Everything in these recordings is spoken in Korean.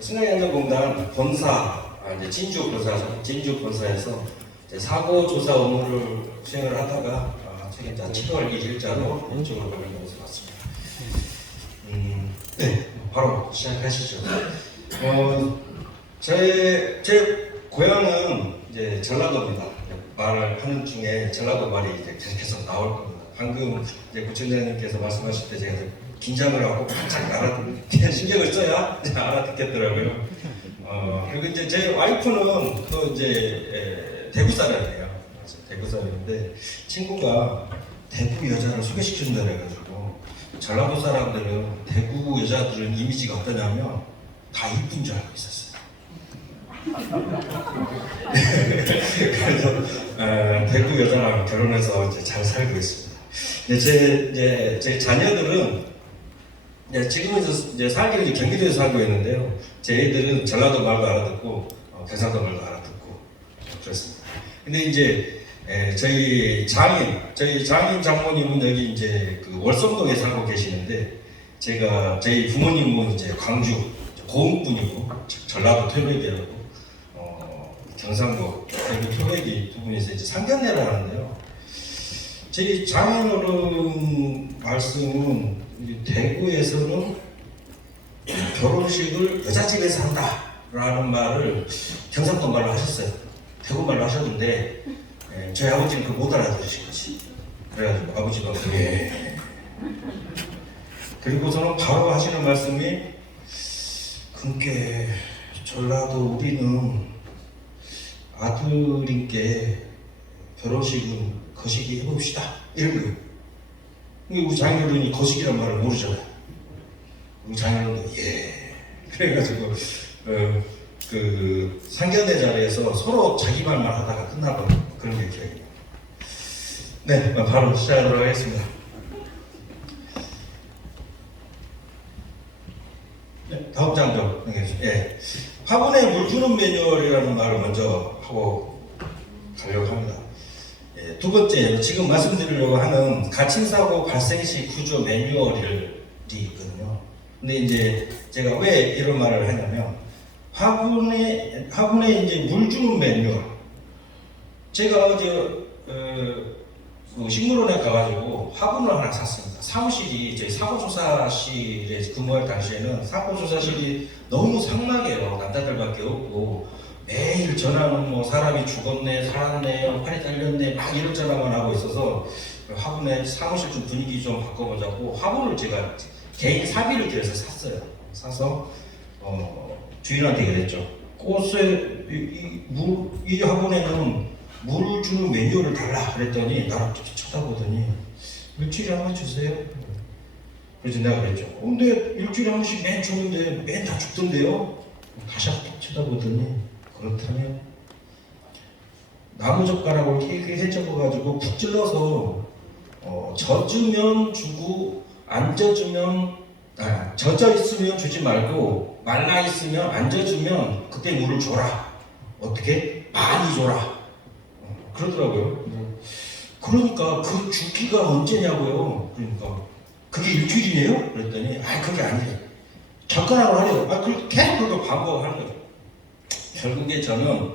승강현장공단 본사, 이제 진주 본사에서 사고 조사 업무를 수행을 하다가 최근 7월 1일자로 인적으로 발령해서 왔습니다. 네, 바로 시작하시죠. 제 고향은 이제 전라도입니다. 말을 하는 중에 전라도 말이 이제 계속 나올 겁니다. 방금 이제 구청장님께서 말씀하실 때 제가 긴장을 하고 바짝 알아듣게 신경을 써야 알아듣겠더라고요. 그리고 이제 제 와이프는 또 이제 대구 사람이에요. 대구 사람인데 친구가 대구 여자를 소개시켜준다 그래가지고 전라도 사람들은 대구 여자들은 이미지가 어떠냐면 다 이쁜 줄 알고 있었어요. 그래서 대구 여자랑 결혼해서 이제 잘 살고 있습니다. 근데 제 자녀들은 지금은 이제 살기는 경기도에서 살고 있는데요. 제 애들은 전라도 말도 알아듣고 경상도 말도 알아듣고 그렇습니다. 근데 이제 저희 장인 장모님은 여기 이제 그 월성동에 살고 계시는데 저희 부모님은 이제 광주 고흥분이고 전라도 토백이라고 경상도 대구 토백이 두 분이서 이제 상견례를 하는데요. 저희 장인어른 말씀은 대구에서는 결혼식을 여자집에서 한다라는 말을 경상도 말로 하셨어요. 대구 말로 하셨는데 저희 아버지는 그거 못 알아들으신 거지. 그래가지고 아버지가 왜? 그리고 저는 바로 하시는 말씀이 그게 전라도 우리는 아들인께 결혼식은 거시기 해봅시다 이런 거예요. 우리 장인어른이 거시기란 말을 모르잖아요. 우리 장인어른도 그래가지고 그 상견례 자리에서 서로 자기 말만 하다가 끝나버린 그런 게 기억이 나요. 네, 바로 시작하도록 하겠습니다. 네, 다음 장도 화분에 물 주는 매뉴얼이라는 말을 먼저 하고 가려고 합니다. 두 번째, 지금 말씀드리려고 하는 갇힌사고 발생 시 구조 매뉴얼이 있거든요. 근데 이제 제가 왜 이런 말을 하냐면 화분에 이제 물 주는 매뉴얼. 제가 어제 식물원에 가가지고 화분을 하나 샀습니다. 사무실이 저희 사고조사실에 근무할 당시에는 사고조사실이 너무 삭막해요. 남자들밖에 없고 매일 전화는 뭐 사람이 죽었네, 살았네, 팔이 달렸네 막 이런 전화만 하고 있어서 화분에 사무실 좀 분위기 좀 바꿔보자고 화분을 제가 개인 사비를 들여서 샀어요. 사서 주인한테 그랬죠. 꽃에 이 화분에는 물을 주는 매뉴얼을 달라 그랬더니 나를 쳐다보더니 일주일에 한 번 주세요. 그래서 내가 그랬죠. 근데 일주일에 한 번씩 맨 주는데 맨 다 죽던데요. 다시 한번 쳐다보더니 그렇다면 나무젓가락을 길게 헤쳐가지고 푹 찔러서 젖으면 주고 안 젖으면 젖어 있으면 주지 말고 말라 있으면 안 젖으면 그때 물을 줘라. 어떻게? 많이 줘라. 그러더라고요. 그러니까 그 주기가 언제냐고요. 그러니까 그게 일주일이에요? 그랬더니 그게 아니에요. 젓가락으로 하래요. 그걸 계속 그걸 반복하는 거죠. 결국에 저는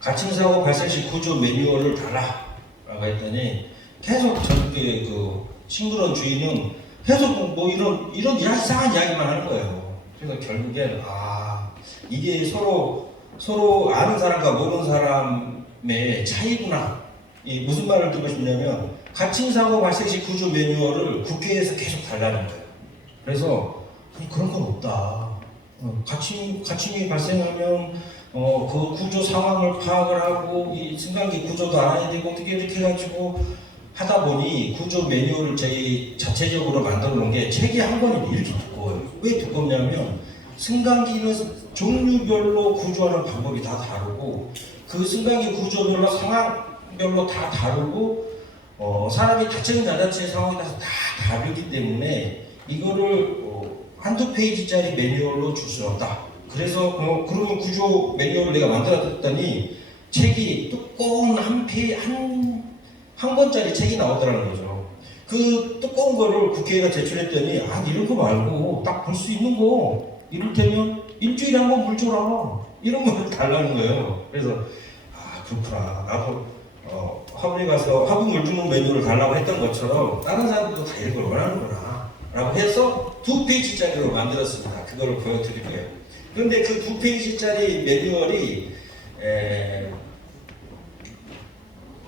갇힌사고 발생 시 구조 매뉴얼을 달라라고 했더니 계속 저렇게 그 식물원 주인은 계속 뭐 이런 이상한 이야기만 하는 거예요. 그래서 결국엔 이게 서로 아는 사람과 모르는 사람의 차이구나. 무슨 말을 듣고 싶냐면 갇힌사고 발생 시 구조 매뉴얼을 국회에서 계속 달라는 거예요. 그래서 그런 건 없다. 갇힘이 발생하면 그 구조 상황을 파악을 하고 이 승강기 구조도 알아야 되고 어떻게 이렇게 해가지고 하다 보니 구조 매뉴얼을 저희 자체적으로 만들어 놓은 게 책이 한 권이 이렇게 두꺼워요. 왜 두껍냐면 승강기는 종류별로 구조하는 방법이 다 다르고 그 승강기 구조별로 상황별로 다 다르고 사람이 다치는 자체의 상황에 따라서 다 다르기 때문에 이거를 한두 페이지짜리 매뉴얼로 줄 수 없다. 그래서 그러면 구조 매뉴얼을 내가 만들었더니 책이 두꺼운 한 권짜리 책이 나오더라는 거죠. 그 두꺼운 거를 국회에다 제출했더니 이런 거 말고 딱 볼 수 있는 거 이를테면 일주일에 한 번 물 줘라 이런 걸 달라는 거예요. 그래서 아 그렇구나. 나도 화분에 가서 화분 물 주는 메뉴를 달라고 했던 것처럼 다른 사람들도 다 이걸 원하는구나 라고 해서 2페이지짜리로 만들었습니다. 그거를 보여드릴게요. 그런데 그 2페이지짜리 매뉴얼이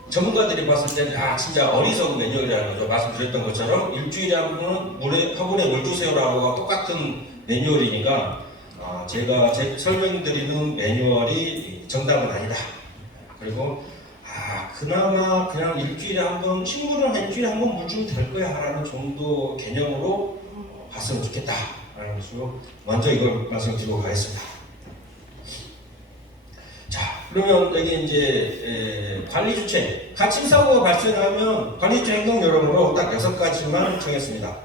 전문가들이 봤을 때는 아 진짜 어리석은 매뉴얼이라는 거죠. 말씀드렸던 것처럼 일주일에 한 번은 화분에 물 주세요라고 똑같은 매뉴얼이니까 제가 설명드리는 매뉴얼이 정답은 아니다. 그리고 그나마 그냥 일주일에 한 번 식물은 일주일에 한 번 물 주면 될 거야 라는 정도 개념으로 봤으면 좋겠다 라는 것으로 먼저 이걸 말씀드리고 가겠습니다. 자, 그러면 여기 이제 관리 주체 가침 사고가 발생하면 관리 주체 행동 요령으로 딱 6가지만 정했습니다.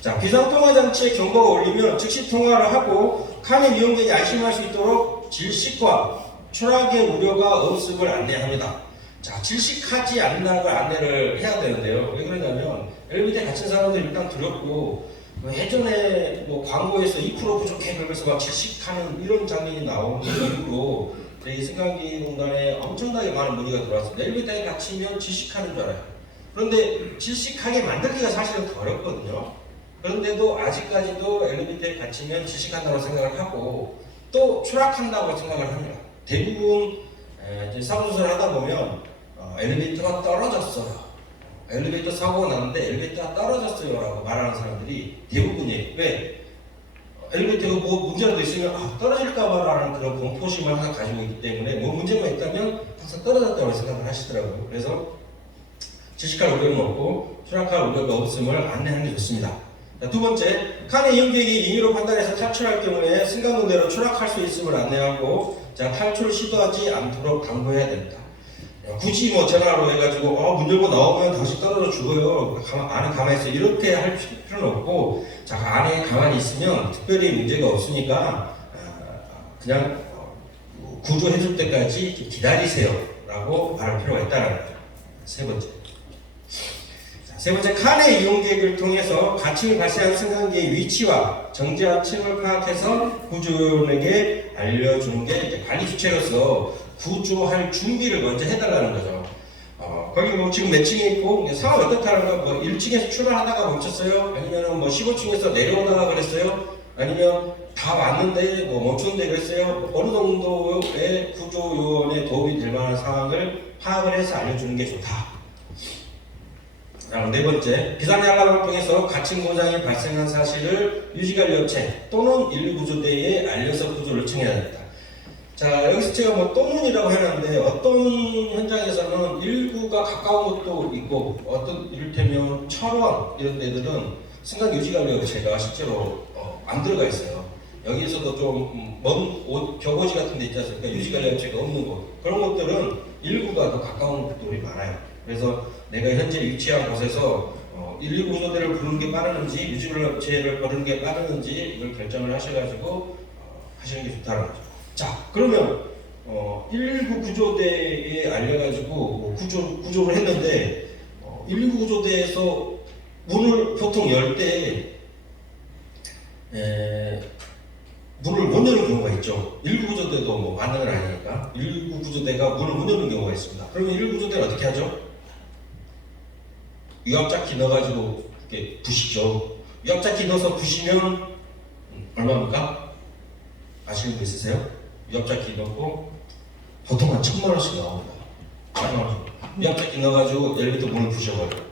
자, 비상통화 장치에 경보가 울리면 즉시 통화를 하고 칸의 이용객이 안심할 수 있도록 질식과 추락의 우려가 없음을 안내합니다. 자, 질식하지 않는다는 걸 안내를 해야 되는데요. 왜 그러냐면 엘리베이터에 갇힌 사람들 일단 두렵고 예전에 뭐 광고에서 2% 부족해 그러면서 막 질식하는 이런 장면이 나오는 이후로 이 승강기 공간에 엄청나게 많은 문의가 들어왔습니다. 엘리베이터에 갇히면 질식하는 줄 알아요. 그런데 질식하게 만들기가 사실은 더 어렵거든요. 그런데도 아직까지도 엘리베이터에 갇히면 질식한다고 생각을 하고 또 추락한다고 생각을 합니다. 대부분 사무조사를 하다 보면 엘리베이터가 떨어졌어요. 엘리베이터 사고가 났는데 엘리베이터가 떨어졌어요 라고 말하는 사람들이 대부분이에요. 왜? 엘리베이터가 뭐 문제라도 있으면 떨어질까봐 라는 그런 공포심을 항상 가지고 있기 때문에 뭐 문제가 있다면 항상 떨어졌다고 생각을 하시더라고요. 그래서 질식할 우려는 없고 추락할 우려가 없음을 안내하는 게 좋습니다. 자, 두 번째, 칸의 이용객이 임의로 판단해서 탈출할 경우에 승강등대로 추락할 수 있음을 안내하고 자, 탈출을 시도하지 않도록 당부해야 됩니다. 굳이 뭐 전화로 해가지고 문 열고 나오면 다시 떨어져 죽어요. 안에 가만히 있어. 이렇게 할 필요는 없고 자, 안에 가만히 있으면 특별히 문제가 없으니까 그냥 구조해줄 때까지 기다리세요 라고 말할 필요가 있다는 거죠. 세 번째. 세 번째, 칸의 이용객을 통해서 가침이 발생한 승강기의 위치와 정지하층을 파악해서 구조원에게 알려주는 게 이제 관리 주체로서 구조할 준비를 먼저 해달라는 거죠. 거기 뭐 지금 몇 층에 있고 상황 어떻다는 거, 뭐 1층에서 출발하다가 멈췄어요? 아니면 뭐 15층에서 내려오다가 그랬어요? 아니면 다 왔는데 뭐 멈췄는데 그랬어요? 어느 정도의 구조 요원에 도움이 될 만한 상황을 파악을 해서 알려주는 게 좋다. 네 번째, 비상알람을 통해서 갇힌 고장이 발생한 사실을 유지관리 업체 또는 119구조대에 알려서 구조를 청해야 됩니다. 자, 여기서 제가 뭐 또는이라고 해놨는데 어떤 현장에서는 119가 가까운 곳도 있고 어떤 이를테면 철원 이런 데들은 승강 유지관리 업체가 실제로 안 들어가 있어요. 여기에서도 좀 먼 벽오지 같은 데 있지 않습니까? 유지관리 업체가 없는 곳. 그런 곳들은 119가 더 가까운 곳들이 많아요. 그래서 내가 현재 위치한 곳에서 119 구조대를 부르는 게 빠르는지 유지관리 업체를 부르는 게 빠르는지 이걸 결정을 하셔가지고 하시는 게 좋다는 거죠. 자, 그러면 119 구조대에 알려가지고 구조를 했는데 119 구조대에서 문을 보통 열 때 문을 못 여는 경우가 있죠. 119 구조대도 뭐 많은 건 아니니까 119 구조대가 문을 못 여는 경우가 있습니다. 그러면 119 구조대는 어떻게 하죠? 유압자키 넣어가지고 이렇게 부시죠. 유압자키 넣어서 부시면 얼마입니까? 아시는 분 있으세요? 유압자키 넣고 보통 한 1,000만원씩 나옵니다. 1,000만원. 유압자키 넣어가지고 엘리베이터 문을 부셔버려요.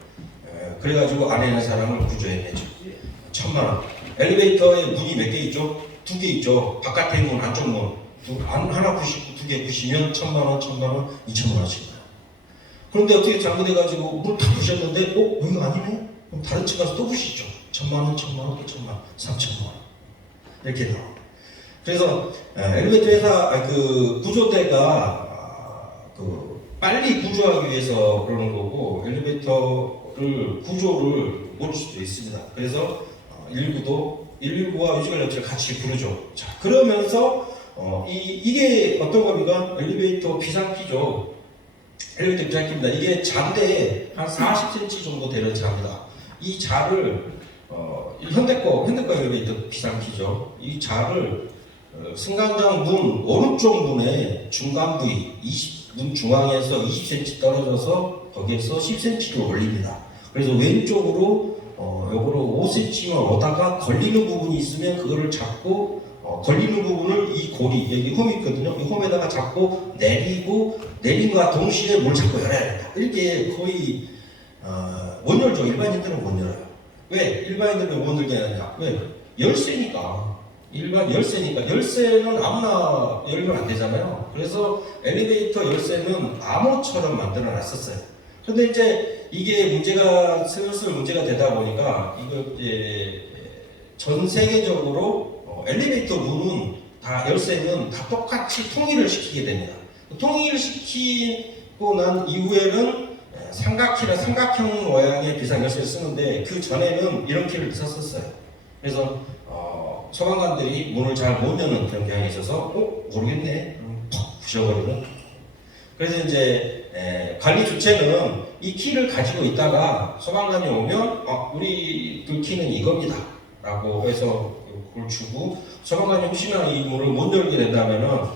그래가지고 안에 있는 사람을 구조해내죠. 1,000만원. 엘리베이터에 문이 몇 개 있죠? 2개 있죠. 바깥에 문, 안쪽 문. 하나 부시고 2개 부시면 1,000만원, 1,000만원, 2,000만원씩 나요. 그런데 어떻게 잘못해가지고 문 다 부셨는데 여기가 아니네? 그럼 다른 층 가서 또 부시죠. 1,000만원, 1,000만원, 2,000만원, 3,000만원. 이렇게 나와요. 그래서 엘리베이터 회사 구조대가 빨리 구조하기 위해서 그러는 거고 엘리베이터를 구조를 모를 수도 있습니다. 그래서 119와 유지관리 업체를 같이 부르죠. 자, 그러면서 이게 어떤 겁니까? 엘리베이터 비상키죠. 엘리베이터 비상키입니다. 이게 잔대에 한 40cm 정도 되는 자입니다. 이 자를 현대거 엘리베이터 비상키죠. 이 자를 승강장 문 오른쪽 문의 중간 부위 문 중앙에서 20cm 떨어져서 거기에서 10cm를 올립니다. 그래서 왼쪽으로 요거로 5cm만 오다가 걸리는 부분이 있으면 그거를 잡고 걸리는 부분을 이 고리 여기 홈이 있거든요. 이 홈에다가 잡고 내리고 내림과 동시에 뭘 잡고 열어야 된다. 이렇게 거의 못 열죠. 일반인들은 못 열어요. 왜? 일반인들은 못 열게 하냐? 왜? 열쇠니까. 일반 열쇠니까. 열쇠는 아무나 열면 안 되잖아요. 그래서 엘리베이터 열쇠는 암호처럼 만들어 놨었어요. 근데 이제 이게 문제가 슬슬 문제가 되다 보니까 이거 이제 전 세계적으로 엘리베이터 문은 다 열쇠는 다 똑같이 통일을 시키게 됩니다. 통일을 시키고 난 이후에는 삼각형 모양의 비상 열쇠를 쓰는데 그 전에는 이런 키를 썼었어요. 그래서 소방관들이 문을 잘 못 여는 그런 경향이 있어서 모르겠네 퍽 부셔버리는. 그래서 이제 관리 주체는 이 키를 가지고 있다가 소방관이 오면 우리 그 키는 이겁니다 라고 해서 그걸 주고, 소방관이 혹시나 이 문을 못 열게 된다면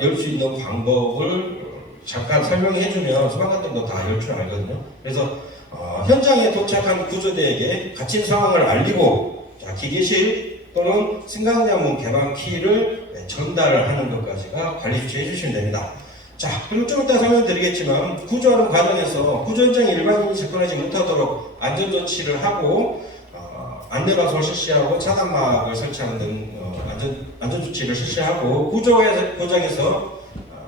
열 수 있는 방법을 잠깐 설명해 주면 소방관들도 다 열 줄 알거든요. 그래서 현장에 도착한 구조대에게 갇힌 상황을 알리고 기계실 또는 승강장 문 개방 키를 전달하는 것까지가 관리 주체 해주시면 됩니다. 자, 그리고 좀 이따 설명드리겠지만 구조하는 과정에서 구조 현장에 일반인이 접근하지 못하도록 안전조치를 하고 안내방송을 실시하고 차단막을 설치하는 등 안전조치를 실시하고 구조장에서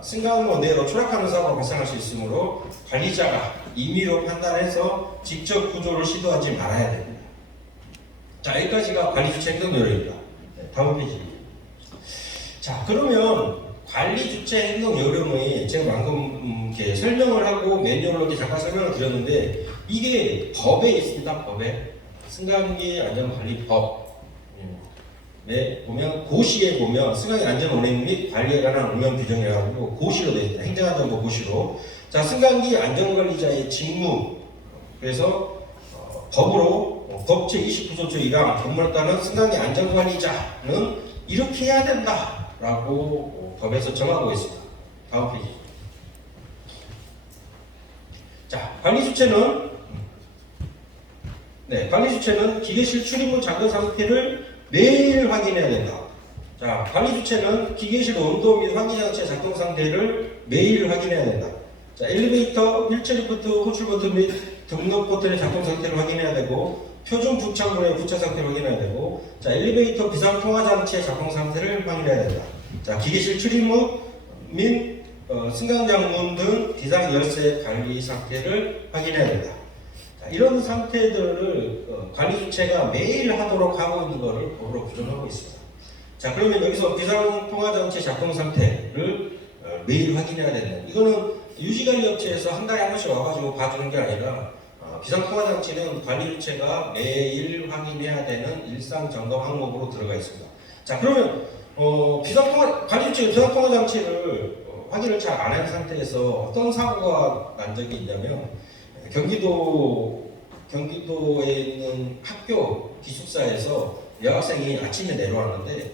승강로 내로 추락하는 사고가 발생할 수 있으므로 관리자가 임의로 판단해서 직접 구조를 시도하지 말아야 됩니다. 자, 여기까지가 관리주체 행동 요령입니다. 다음 페이지. 자, 그러면 관리주체 행동 요령이 제가 방금 이렇게 설명을 하고 매뉴얼로 이렇게 잠깐 설명을 드렸는데 이게 법에 있습니다. 법에. 승강기 안전관리법. 보면 고시에 보면 승강기 안전 운행 및 관리에 관한 운영 규정이 해가지고 고시로 되어 있습니다. 행정안전부 고시로. 자, 승강기 안전관리자의 직무. 그래서 법으로 법 제29조 제1항 법률에 따른 승강기 안전관리자는 이렇게 해야 된다라고 법에서 정하고 있습니다. 다음 페이지. 자, 관리주체는 관리주체는 기계실 출입문 잠금 상태를 매일 확인해야 된다. 자, 관리주체는 기계실 온도 및 환기장치 작동 상태를 매일 확인해야 된다. 자, 엘리베이터 휠체리부터 호출버튼 및 등록 버튼의 작동 상태를 확인해야 되고, 표준 부착문의 부착 상태를 확인해야 되고, 자, 엘리베이터 비상 통화 장치의 작동 상태를 확인해야 된다. 자, 기계실 출입문 및 승강장 문 등 비상 열쇠 관리 상태를 확인해야 된다. 자, 이런 상태들을 관리 주체가 매일 하도록 하고 있는 것을 법으로 규정하고 있습니다. 자, 그러면 여기서 비상 통화 장치 작동 상태를 매일 확인해야 된다. 이거는 유지관리업체에서 한 달에 한 번씩 와가지고 봐주는 게 아니라 비상통화장치는 관리주체가 매일 확인해야 되는 일상 점검 항목으로 들어가 있습니다. 자, 그러면 관리주체가 비상통화장치를 확인을 잘 안 한 상태에서 어떤 사고가 난 적이 있냐면 경기도에 있는 학교 기숙사에서 여학생이 아침에 내려왔는데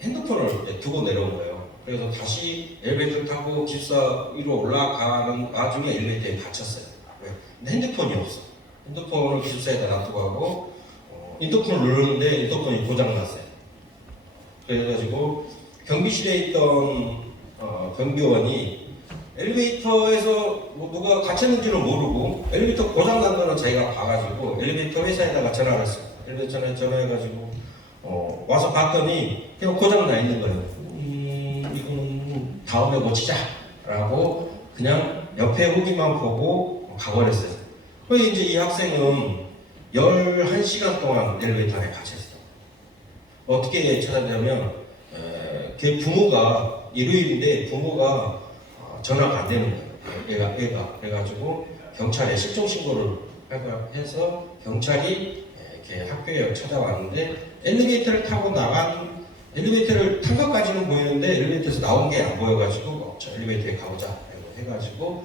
핸드폰을 두고 내려온 거예요. 그래서 다시 엘리베이터를 타고 기숙사 위로 올라가는 와중에 엘리베이터에 갇혔어요. 왜? 근데 핸드폰이 없어. 핸드폰을 기숙사에다 놔두고 하고 인터폰을 누르는데 인터폰이 고장났어요. 그래가지고 경비실에 있던 경비원이 엘리베이터에서 누가 갇혔는지는 모르고 엘리베이터 고장난 거는 자기가 봐가지고 엘리베이터 회사에다가 전화를 했어요. 엘리베이터 전화해가지고 와서 봤더니 그냥 고장나 있는 거예요. 이거는 다음에 고치자 라고 그냥 옆에 후기만 보고 가버렸어요. 그래서 이제 이 학생은 11시간 동안 엘리베이터 안에 갇혀있어요. 어떻게 찾았냐면 걔 부모가 일요일인데 부모가 전화가 안 되는 거예요. 애가 그래가지고 경찰에 실종 신고를 해서 경찰이 이렇게 학교에 찾아왔는데 엘리베이터를 타고 나간 엘리베이터를 탄 것까지는 보이는데 엘리베이터에서 나온 게 안 보여가지고 저 엘리베이터에 가보자 해가지고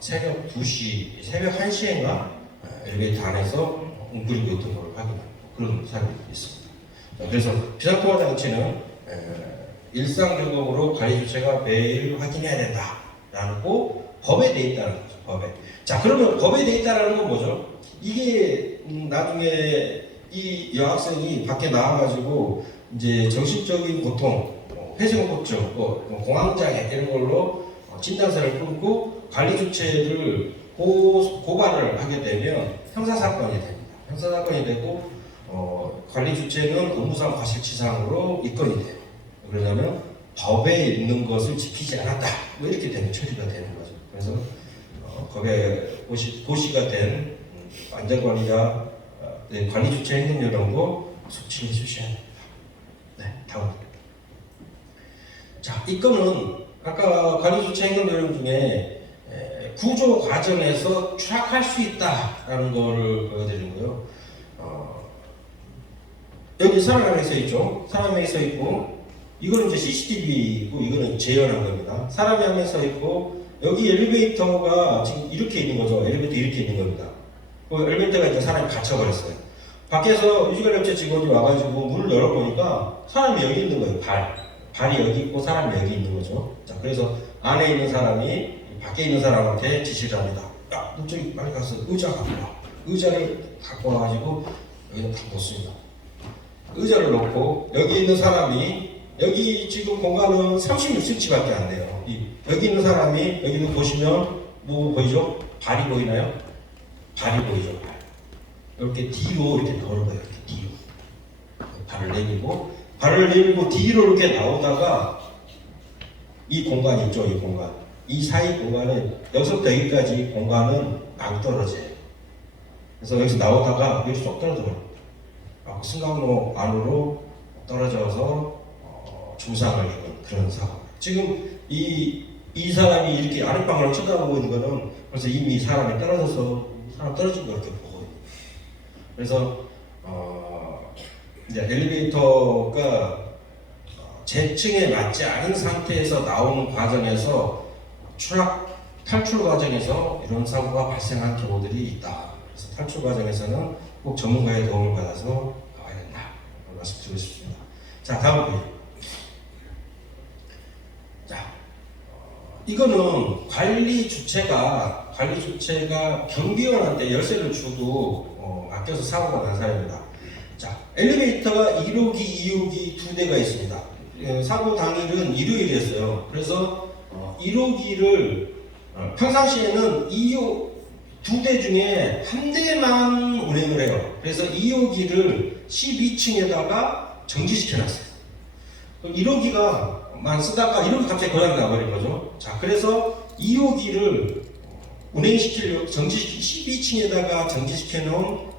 새벽 1시인가 엘리베이터 안에서 웅크리고 있던 걸 확인합니다. 그런 사람이 있습니다. 자, 그래서 비상통화 장치는 일상적으로 관리 주체가 매일 확인해야 된다라고 법에 돼 있다는 거죠. 법에. 자, 그러면 법에 돼 있다는 건 뭐죠? 이게 나중에 이 여학생이 밖에 나와가지고 이제 정신적인 고통, 회생고증, 공황장애 이런 걸로 진단서를 끊고 관리 주체를 고발을 하게 되면 형사사건이 됩니다. 형사사건이 되고 관리 주체는 업무상 과실치상으로 입건이 돼요. 그러냐면 법에 있는 것을 지키지 않았다. 뭐 이렇게 되면 처리가 되는 거죠. 그래서 법에 고시가 된 안전관리자 관리 주체 행동 요령도 숙지해 주셔야 됩니다. 네, 다음. 자, 이 건은 아까 관리 주체 행동 요령 중에 구조 과정에서 추락할 수 있다라는 걸 보여드리고요. 여기 사람 한 명 서 있죠. 사람 한 명 서 있고, 이거는 이제 CCTV고, 이거는 재현한 겁니다. 사람이 한 명 서 있고, 여기 엘리베이터가 지금 이렇게 있는 거죠. 엘리베이터 이렇게 있는 겁니다. 그 엘리베이터가 이제 사람이 갇혀버렸어요. 밖에서 유지관리업체 직원이 와가지고 문을 열어보니까 사람이 여기 있는 거예요. 발이 여기 있고 사람이 여기 있는 거죠. 자, 그래서 안에 있는 사람이 밖에 있는 사람한테 지시를 합니다. 야, 너 저기 빨리 가서 의자 갖고 와. 의자를 갖고 와가지고 여기다 딱 놓습니다. 의자를 놓고 여기 있는 사람이 여기 지금 공간은 36cm밖에 안 돼요. 여기 있는 사람이 여기도 보시면 뭐 보이죠? 발이 보이나요? 발이 보이죠? 발. 이렇게 뒤로 이렇게 나오는 거예요. 이렇게 뒤로. 발을 내밀고 뒤로 이렇게 나오다가 이 공간 있죠? 이 공간. 이 사이 공간은 여기서부터 여기까지 공간은 낭떠러져요. 그래서 여기서 나오다가 여기 쏙 떨어져요. 승강로 안으로 떨어져서 중상을 입은 그런 사고. 지금 이 사람이 이렇게 아랫방으로 쳐다보고 있는 거는 벌써 이미 사람이 떨어져서 사람 떨어진 거 이렇게 보거든요. 그래서 이제 엘리베이터가 재층에 맞지 않은 상태에서 나오는 과정에서 탈출 과정에서 이런 사고가 발생한 경우들이 있다. 그래서 탈출 과정에서는 꼭 전문가의 도움을 받아서 나와야 된다. 말씀드리고 싶습니다. 자, 다음 페이지. 자, 이거는 관리 주체가 경비원한테 열쇠를 주고 맡겨서 사고가 난 사례입니다. 자, 엘리베이터가 1호기, 2호기 두 대가 있습니다. 사고 당일은 일요일이었어요. 그래서 1호기를 평상시에는 2호 두 대 중에 한 대만 운행을 해요. 그래서 2호기를 12층에다가 정지시켜놨어요. 그럼 1호기가만 쓰다가 1호기 갑자기 고장이 나버린 거죠. 자, 그래서 2호기를 운행시키려고 12층에다가 정지시켜놓은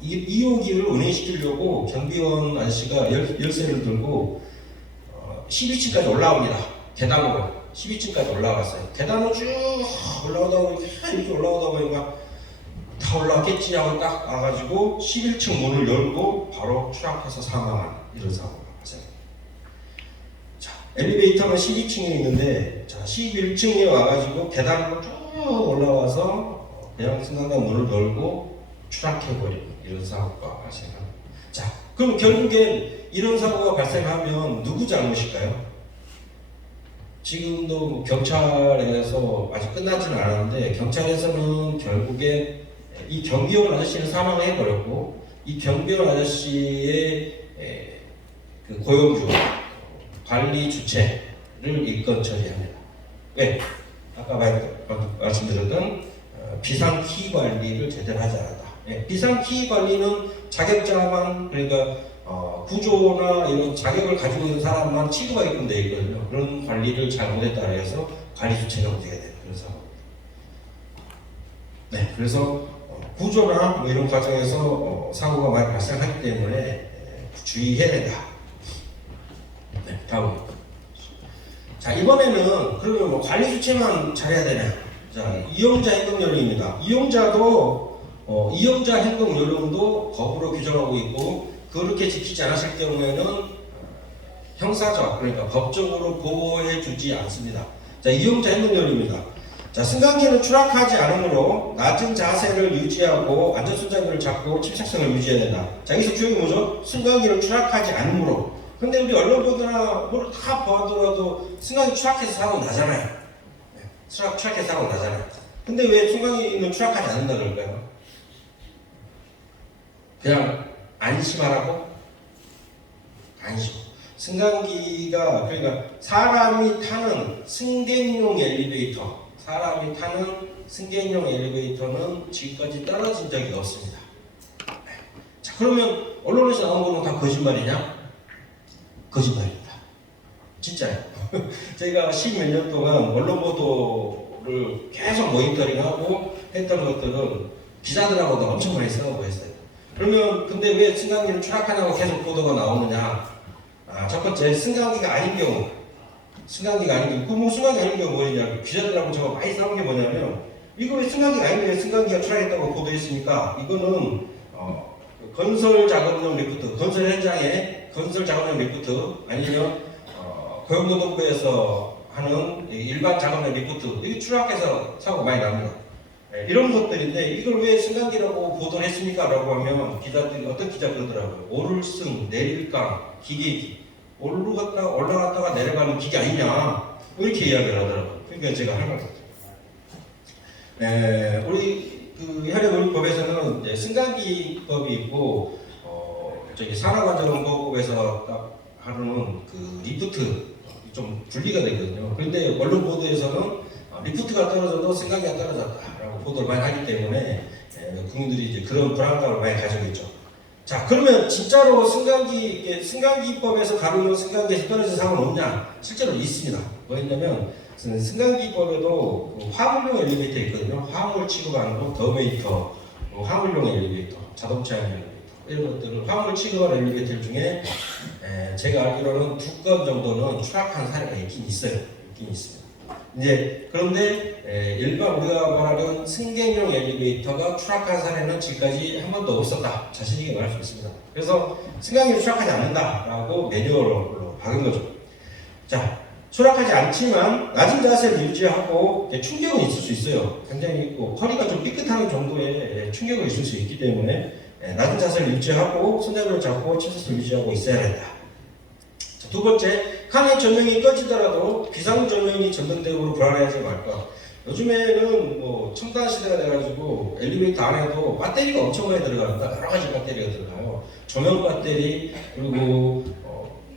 2호기를 운행시키려고 경비원 아저씨가 열쇠를 들고 12층까지 올라옵니다. 계단으로 12층까지 올라갔어요. 계단을 쭉 올라오다 보니까 이렇게 올라오다 보니까 다 올라왔겠지 하고 딱 와가지고 11층 문을 열고 바로 추락해서 사망한 이런 사고가 발생합니다. 자, 엘리베이터는 12층에 있는데 자, 11층에 와가지고 계단으로 쭉 올라와서 그냥 승강장 문을 열고 추락해버리는 이런 사고가 발생합니다. 자, 그럼 결국엔 이런 사고가 발생하면 누구 잘못일까요? 지금도 경찰에서 아직 끝나지는 않았는데 경찰에서는 결국에 이 경비원 아저씨는 사망해버렸고 이 경비원 아저씨의 그 고용주 관리 주체를 입건 처리합니다. 왜? 아까 말씀드렸던 비상키 관리를 제대로 하지 않았다. 비상키 관리는 자격자만 그러니까 구조나 이런 자격을 가지고 있는 사람만 취급하게끔 되어 있거든요. 그런 관리를 잘못했다 해서 관리 주체가 문제가 되는 그런 상황입니다. 네, 그래서 구조나 뭐 이런 과정에서 사고가 많이 발생하기 때문에 주의해야 된다. 네, 다음. 자, 이번에는 그러면 뭐 관리 주체만 잘해야 되냐? 자, 이용자 행동 요령입니다. 이용자 행동 요령도 법으로 규정하고 있고. 그렇게 지키지 않았을 경우에는 형사적, 그러니까 법적으로 보호해 주지 않습니다. 자, 이용자 행동 요령입니다. 자, 자, 승강기는 추락하지 않으므로 낮은 자세를 유지하고 안전손잡이를 잡고 침착성을 유지해야 된다. 자, 여기서 주역이 뭐죠? 승강기는 추락하지 않으므로. 근데 우리 언론 보거나 뭐를 다 보아더라도 승강기 추락해서 사고 나잖아요. 네, 추락해서 사고 나잖아요. 근데 왜 승강기는 추락하지 않는다 그럴까요? 그냥 안심하라고? 안심. 승강기가 그러니까 사람이 타는 승객용 엘리베이터, 사람이 타는 승객용 엘리베이터는 지금까지 떨어진 적이 없습니다. 자, 그러면 언론에서 나온 거는 다 거짓말이냐? 거짓말입니다. 진짜요. 제가 10몇 년 동안 언론 보도를 계속 모니터링하고 했던 것들은 기자들하고도 엄청 많이 싸우고 했어요. 그러면 근데 왜 승강기를 추락하냐고 계속 보도가 나오느냐? 첫 번째, 승강기가 아닌 경우, 승강기가 아닌 경우, 뭐 승강기 아닌 경우 뭐냐? 기자들하고 제가 많이 싸운 게 뭐냐면, 이거 왜 승강기가 아닌데 승강기가 추락했다고 보도했습니까? 이거는 건설 작업용 리프트, 건설 현장에 건설 작업용 리프트 아니면 고용노동부에서 하는 일반 작업용 리프트, 이게 추락해서 사고 많이 납니다. 이런 것들인데 이걸 왜 승강기라고 보도를 했습니까? 라고 하면 기자들이 어떤 기자 그러더라고요. 오를승, 내릴강, 기계기, 올라갔다가 내려가는 기계 아니냐, 뭐 이렇게 이야기를 하더라고요. 그러니까 제가 할 말이죠. 우리 현행 운임법에서는 이제 승강기법이 있고 저기 산업안전보건법에서 하는 그 리프트 좀 분리가 되거든요. 그런데 언론 보도에서는 리프트가 떨어져도 승강기가 떨어졌다라고 보도를 많이 하기 때문에 국민들이 이제 그런 불안감을 많이 가지고 있죠. 자, 그러면 진짜로 승강기법에서 다루는 승강기에서 떨어진 사고는 없냐? 실제로 있습니다. 뭐였냐면 승강기법에도 화물용 엘리베이터 있거든요. 화물 취급하는 거, 더메이터, 화물용 엘리베이터, 자동차용 엘리베이터 이런 것들을 화물 취급하는 엘리베이터 중에 제가 알기로는 2건 정도는 추락한 사례가 있긴 있어요. 있긴 있습니다. 이제 그런데 일반 우리가 말하는 승객용 엘리베이터가 추락한 사례는 지금까지 한 번도 없었다. 자신 있게 말할 수 있습니다. 그래서 승강기는 추락하지 않는다라고 매뉴얼로 박은 거죠. 자, 추락하지 않지만 낮은 자세를 유지하고 충격은 있을 수 있어요. 굉장히 허리가 좀 삐끗하는 정도의 충격이 있을 수 있기 때문에 낮은 자세를 유지하고 손잡이를 잡고 침착성을 유지하고 있어야 된다. 자, 두 번째, 칸의 조명이 꺼지더라도 비상 조명이 전등대으로 불안해하지 말까. 요즘에는 뭐 첨단 시대가 돼가지고 엘리베이터 안에도 배터리가 엄청 많이 들어갑니다. 여러 가지 배터리가 들어가요. 조명 배터리, 그리고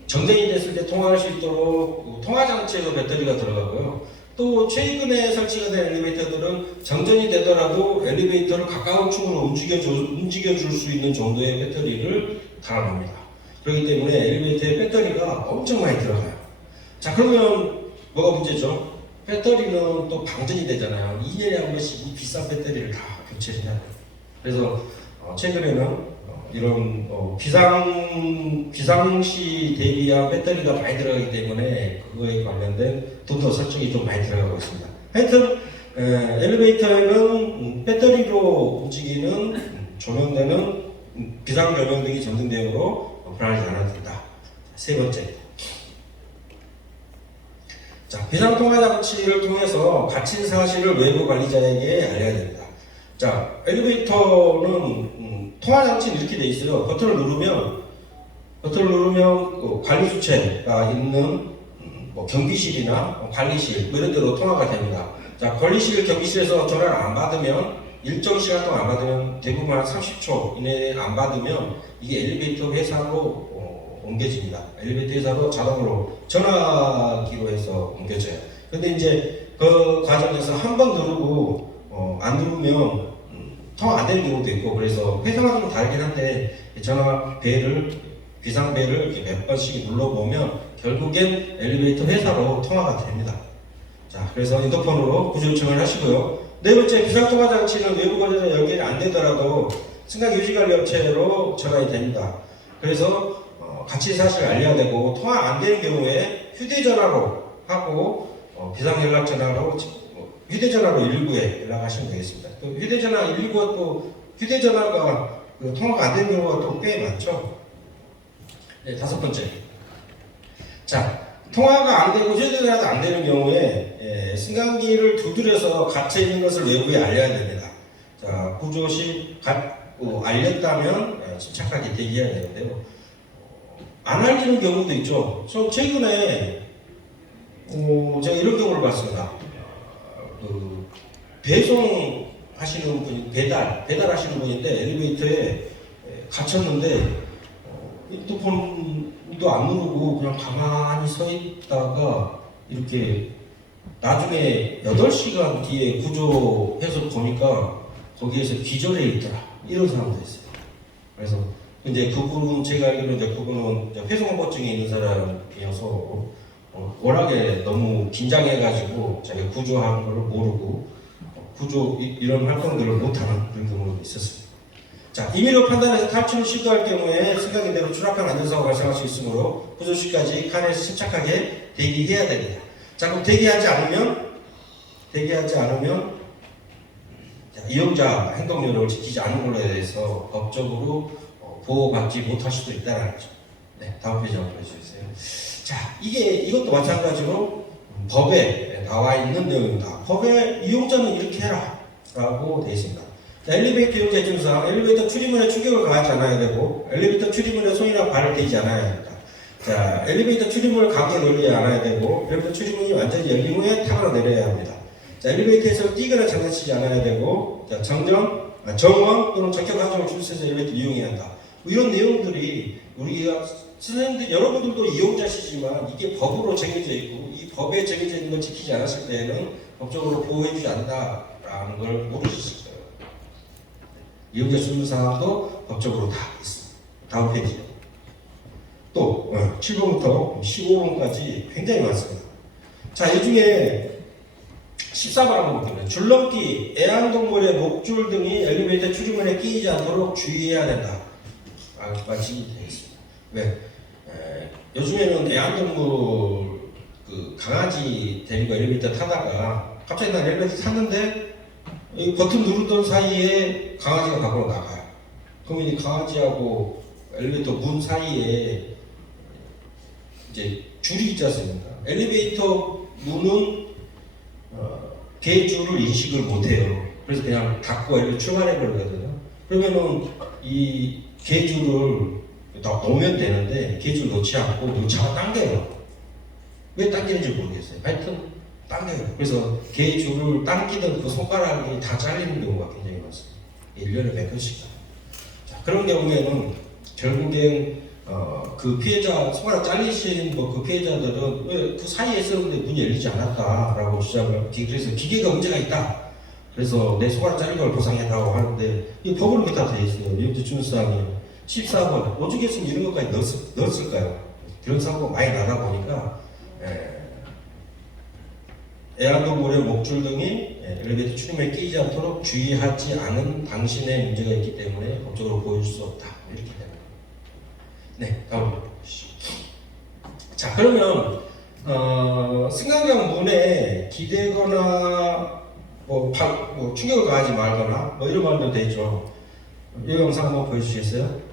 정전이 됐을 때 통화할 수 있도록 통화 장치에도 배터리가 들어가고요. 또 최근에 설치가 된 엘리베이터들은 정전이 되더라도 엘리베이터를 가까운 층으로 움직여줄 수 있는 정도의 배터리를 달아놓습니다. 그렇기 때문에 엘리베이터에 배터리가 엄청 많이 들어가요. 자, 그러면 뭐가 문제죠? 배터리는 또 방전이 되잖아요. 2년에 한 번씩 이 비싼 배터리를 다 교체를 해야 돼요. 그래서 최근에는 이런 비상시 대비한 배터리가 많이 들어가기 때문에 그거에 관련된 돈도 설정이 좀 많이 들어가고 있습니다. 하여튼 엘리베이터에는 배터리로 움직이는 조명대는 비상 조명등이 전등대으로 불안하지 않아도 된다. 세 번째. 자, 비상통화장치를 통해서 갇힌 사실을 외부 관리자에게 알려야 됩니다. 자, 엘리베이터는 통화장치는 이렇게 돼 있어요. 버튼을 누르면 관리 수체가 있는 경비실이나 관리실 이런 데로 통화가 됩니다. 자, 관리실, 경비실에서 전화를 안 받으면 일정 시간 동안 안 받으면 대부분 한 30초 이내에 안 받으면 이게 엘리베이터 회사로 옮겨집니다. 엘리베이터 회사로 자동으로 전화기로 해서 옮겨져요. 근데 이제 그 과정에서 한 번 누르고 안 누르면 통화 안 되는 경우도 있고, 그래서 회사가 좀 다르긴 한데 전화 벨을 비상 벨을 이렇게 몇 번씩 눌러보면 결국엔 엘리베이터 회사로 통화가 됩니다. 자, 그래서 인터폰으로 구조 요청을 하시고요. 네 번째, 비상통화 장치는 외부 거절에 연결이 안 되더라도 승강 유지관리 업체로 전환이 됩니다. 그래서 갇힌 사실을 알려야 되고, 통화 안 되는 경우에 휴대전화로 하고 비상연락전화로 휴대전화로 119에 연락하시면 되겠습니다. 또 휴대전화 119가 또 휴대전화가 통화가 안 되는 경우가 또 꽤 많죠. 네, 다섯 번째. 자, 통화가 안 되고 휴대전화도 안 되는 경우에 승강기를 두드려서 갇혀 있는 것을 외부에 알려야 됩니다. 자, 구조 시 알렸다면 침착하게 대기해야 되는데요. 안 알리는 경우도 있죠. 저 최근에 제가 이런 경우를 봤습니다. 배송 하시는 분, 배달하시는 분인데 엘리베이터에 갇혔는데 핸드폰도 안 누르고 그냥 가만히 서 있다가 이렇게 나중에 8시간 뒤에 구조해서 보니까 거기에서 기절해 있더라. 이런 사람도 있어요. 그래서 이제 그분은 제가 알기로 이제 그분은 폐소공포증이 있는 사람이어서 워낙에 너무 긴장해가지고 자기가 구조하는 걸 모르고 구조 이런 활동들을 못하는 그런 경우도 있었습니다. 자, 임의로 판단해서 탈출을 시도할 경우에 승강기대로 추락한 안전사고가 발생할 수 있으므로 구조 시까지 칸에서 침착하게 대기해야 됩니다. 자, 그럼 대기하지 않으면 자, 이용자 행동 요령을 지키지 않은 걸로 대해서 법적으로 보호받지 못할 수도 있다는 거죠. 네, 다음 페이지 한번 보여주세요. 자, 이것도 마찬가지로 법에 나와 있는 내용입니다. 법에 이용자는 이렇게 해라 라고 되어 있습니다. 자, 엘리베이터 이용자 입증상 엘리베이터 출입문에 충격을 가하지 않아야 되고 엘리베이터 출입문에 손이나 발을 대지 않아야 합니다. 자, 엘리베이터 출입문을 강하게 놀리지 않아야 되고 엘리베이터 출입문이 완전히 열린 후에 타고 내려야 합니다. 자, 엘리베이터에서 뛰거나 장난치지 않아야 되고 자, 정원 또는 적격 과정을 준수해서 엘리베이터 이용해야 한다. 뭐 이런 내용들이 우리가 선생님들 여러분들도 이용자시지만 이게 법으로 정해져 있고 이 법에 정해져 있는 걸 지키지 않았을 때에는 법적으로 보호해주지 않는다라는 걸 모르셨을 거예요. 이용자 준수사항도 법적으로 다 있습니다. 다음 페이지. 또 7번부터 15번까지 굉장히 많습니다. 자, 이 중에 14번 한번 볼게요. 줄넘기, 애완동물의 목줄 등이 엘리베이터 출입문에 끼이지 않도록 주의해야 된다. 말씀이 되어 있습니다. 왜? 요즘에는 애완동물 강아지 데리고 엘리베이터 타다가 갑자기 난 엘리베이터 탔는데 이 버튼 누르던 사이에 강아지가 밖으로 나가요. 그러면 이 강아지하고 엘리베이터 문 사이에 이제 줄이 있지 않습니까? 엘리베이터 문은 개줄을 인식을 못해요. 그래서 그냥 닫고 엘리베이터 출발해 버리거든요. 그러면은 이 개줄을 놓으면 되는데 개줄 놓지 않고 차가 당겨요. 왜 당기는지 모르겠어요. 하여튼 당겨요. 그래서 개줄을 당기던 그 손가락이 다 잘리는 경우가 굉장히 많습니다. 1년에 몇 건씩. 자, 그런 경우에는 결국엔 그 피해자 손가락 잘리신 그 피해자들은 왜 그 사이에 있었는데 문이 열리지 않았다라고 주장을 그래서 기계가 문제가 있다. 그래서 내 손가락 잘린 걸 보상해달라고 하는데 이 법으로 그렇게 다 돼 있어요. 이것도 준수사항이 14번 오죽했으면 이런 것까지 넣었을까요? 그런 사고가 많이 나다 보니까 애완동물의 목줄 등이 엘리베이터 출입문에 끼이지 않도록 주의하지 않은 당신의 문제가 있기 때문에 법적으로 보여줄 수 없다. 이렇게 됩니다. 네, 다음 보시죠. 자, 그러면 승강장 문에 기대거나 충격을 가하지 말거나 이런 말도 되죠. 이 영상 한번 보여주시겠어요?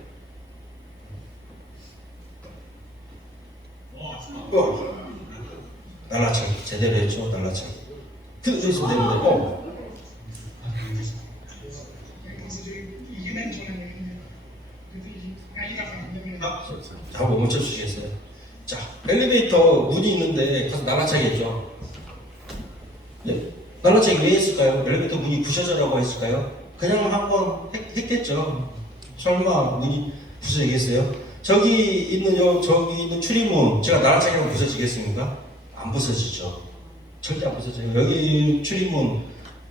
날라차기 제대로 했죠. 날라차기 그대로 있으면 되는데 한번 멈춰주시겠어요? 자, 엘리베이터 문이 있는데 가서 날라차기 했죠. 네. 날라차기 왜 했을까요? 엘리베이터 문이 부셔져라고 했을까요? 그냥 한번 했겠죠. 설마 문이 부서지겠어요? 저기 있는 출입문 제가 날라차기로 부서지겠습니까? 안 부서지죠. 절대 안 부서져요. 여기 출입문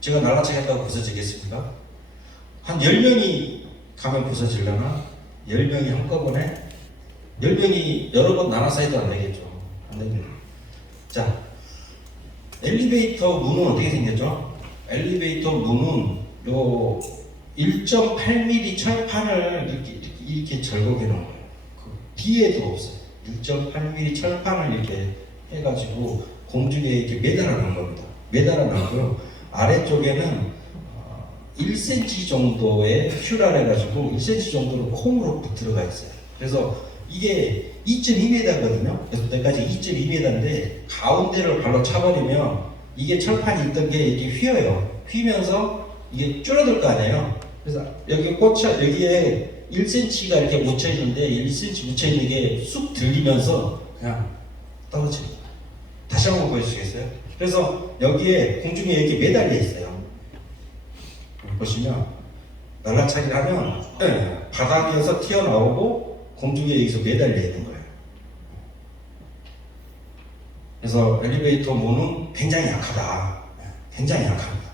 제가 날라차기 한다고 부서지겠습니까? 한 10명이 가면 부서지려나? 10명이 한꺼번에? 10명이 여러 번 나눠서 해도 안 되겠죠. 안 됩니다. 자, 엘리베이터 문은 어떻게 생겼죠? 엘리베이터 문은 요 1.8mm 철판을 이렇게 절곡해 놓은 거예요. 그 뒤에도 없어요. 1.8mm 철판을 이렇게 해가지고 공중에 이렇게 매달아 놓은 겁니다. 매달아 놨고요. 아래쪽에는 1cm 정도의 퓨라를 해가지고 1cm 정도로 콩으로 들어가 있어요. 그래서 이게 2.2m거든요. 그래서 여기까지 2.2m인데 가운데를 발로 차버리면 이게 철판이 있던 게 이게 휘어요. 휘면서 이게 줄어들 거 아니에요. 그래서 여기 여기에 1cm가 이렇게 묻혀 있는데 1cm 묻혀 있는 게 쑥 들리면서 그냥 떨어집니다. 다시 한번 보여주시겠어요? 그래서 여기에 공중에 이렇게 매달려 있어요. 보시면 날라차기를 하면 네, 바닥에서 튀어나오고 공중에 여기서 매달려 있는 거예요. 그래서 엘리베이터 문은 굉장히 약하다. 굉장히 약합니다.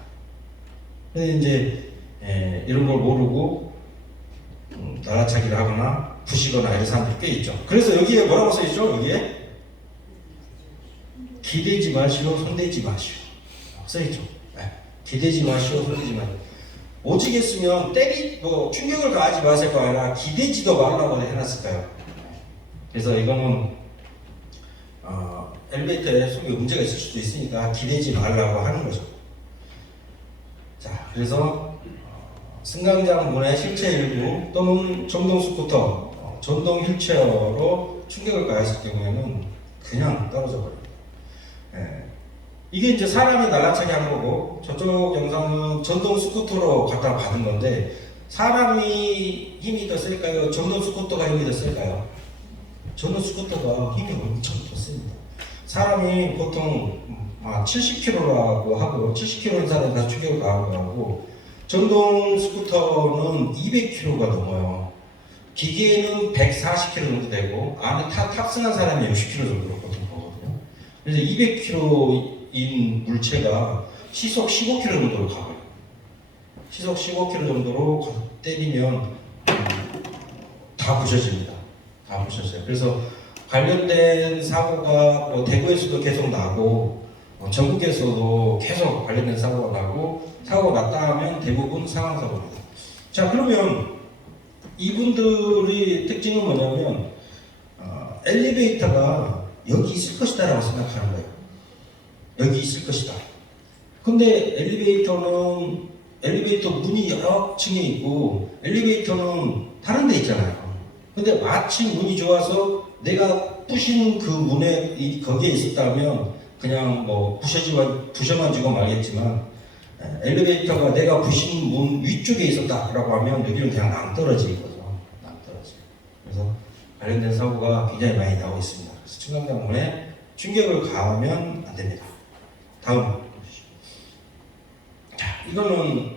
근데 이제 이런 걸 모르고 날라차기를 하거나 부시거나 이런 사람들이 꽤 있죠. 그래서 여기에 뭐라고 써있죠? 여기에 기대지 마시오, 손대지 마시오 써있죠. 네. 기대지 마시오, 손대지 마시오. 오지겠으면 충격을 가하지 마세요가 아니라 기대지도 말라고 해놨을까요? 그래서 이거는 엘리베이터에 속에 문제가 있을 수도 있으니까 기대지 말라고 하는 거죠. 자, 그래서 승강장 문의 실체 일부 또는 전동 스쿠터, 전동 휠체어로 충격을 가했을 경우에는 그냥 떨어져 버립니다. 이게 이제 사람이 날라차게 한 거고, 저쪽 영상은 전동 스쿠터로 갖다 받은 건데, 사람이 힘이 더 셀까요? 전동 스쿠터가 힘이 더 셀까요? 전동 스쿠터가 힘이 엄청 더 셉니다. 사람이 보통 70km라고 하고, 70km인 사람이 다 충격을 가하고 하고, 전동 스쿠터는 200km가 넘어요. 기계는 140km 정도 되고, 안에 탑승한 사람이 60km 정도로 보통 보거든요. 그래서 200km인 물체가 시속 15km 정도로 가버려요. 시속 15km 정도로 때리면 다 부셔집니다. 다 부셔져요. 그래서 관련된 사고가 대구에서도 계속 나고 전국에서도 계속 관련된 사고가 나고, 사고가 났다 하면 대부분 상황사고입니다. 자, 그러면 이분들의 특징은 뭐냐면 엘리베이터가 여기 있을 것이다 라고 생각하는 거예요. 여기 있을 것이다. 근데 엘리베이터 문이 여러 층에 있고 부시는 다른 데 있잖아요. 근데 마침 운이 좋아서 내가 부시는 그 문에 거기에 있었다면 그냥 뭐 부셔만 지고 말겠지만, 엘리베이터가 내가 부신 문 위쪽에 있었다라고 하면 여기는 그냥 낭떠러지인 거죠. 낭떠러지. 그래서 관련된 사고가 굉장히 많이 나오고 있습니다. 그래서 승강장 문에 충격을 가하면 안 됩니다. 다음. 자, 이거는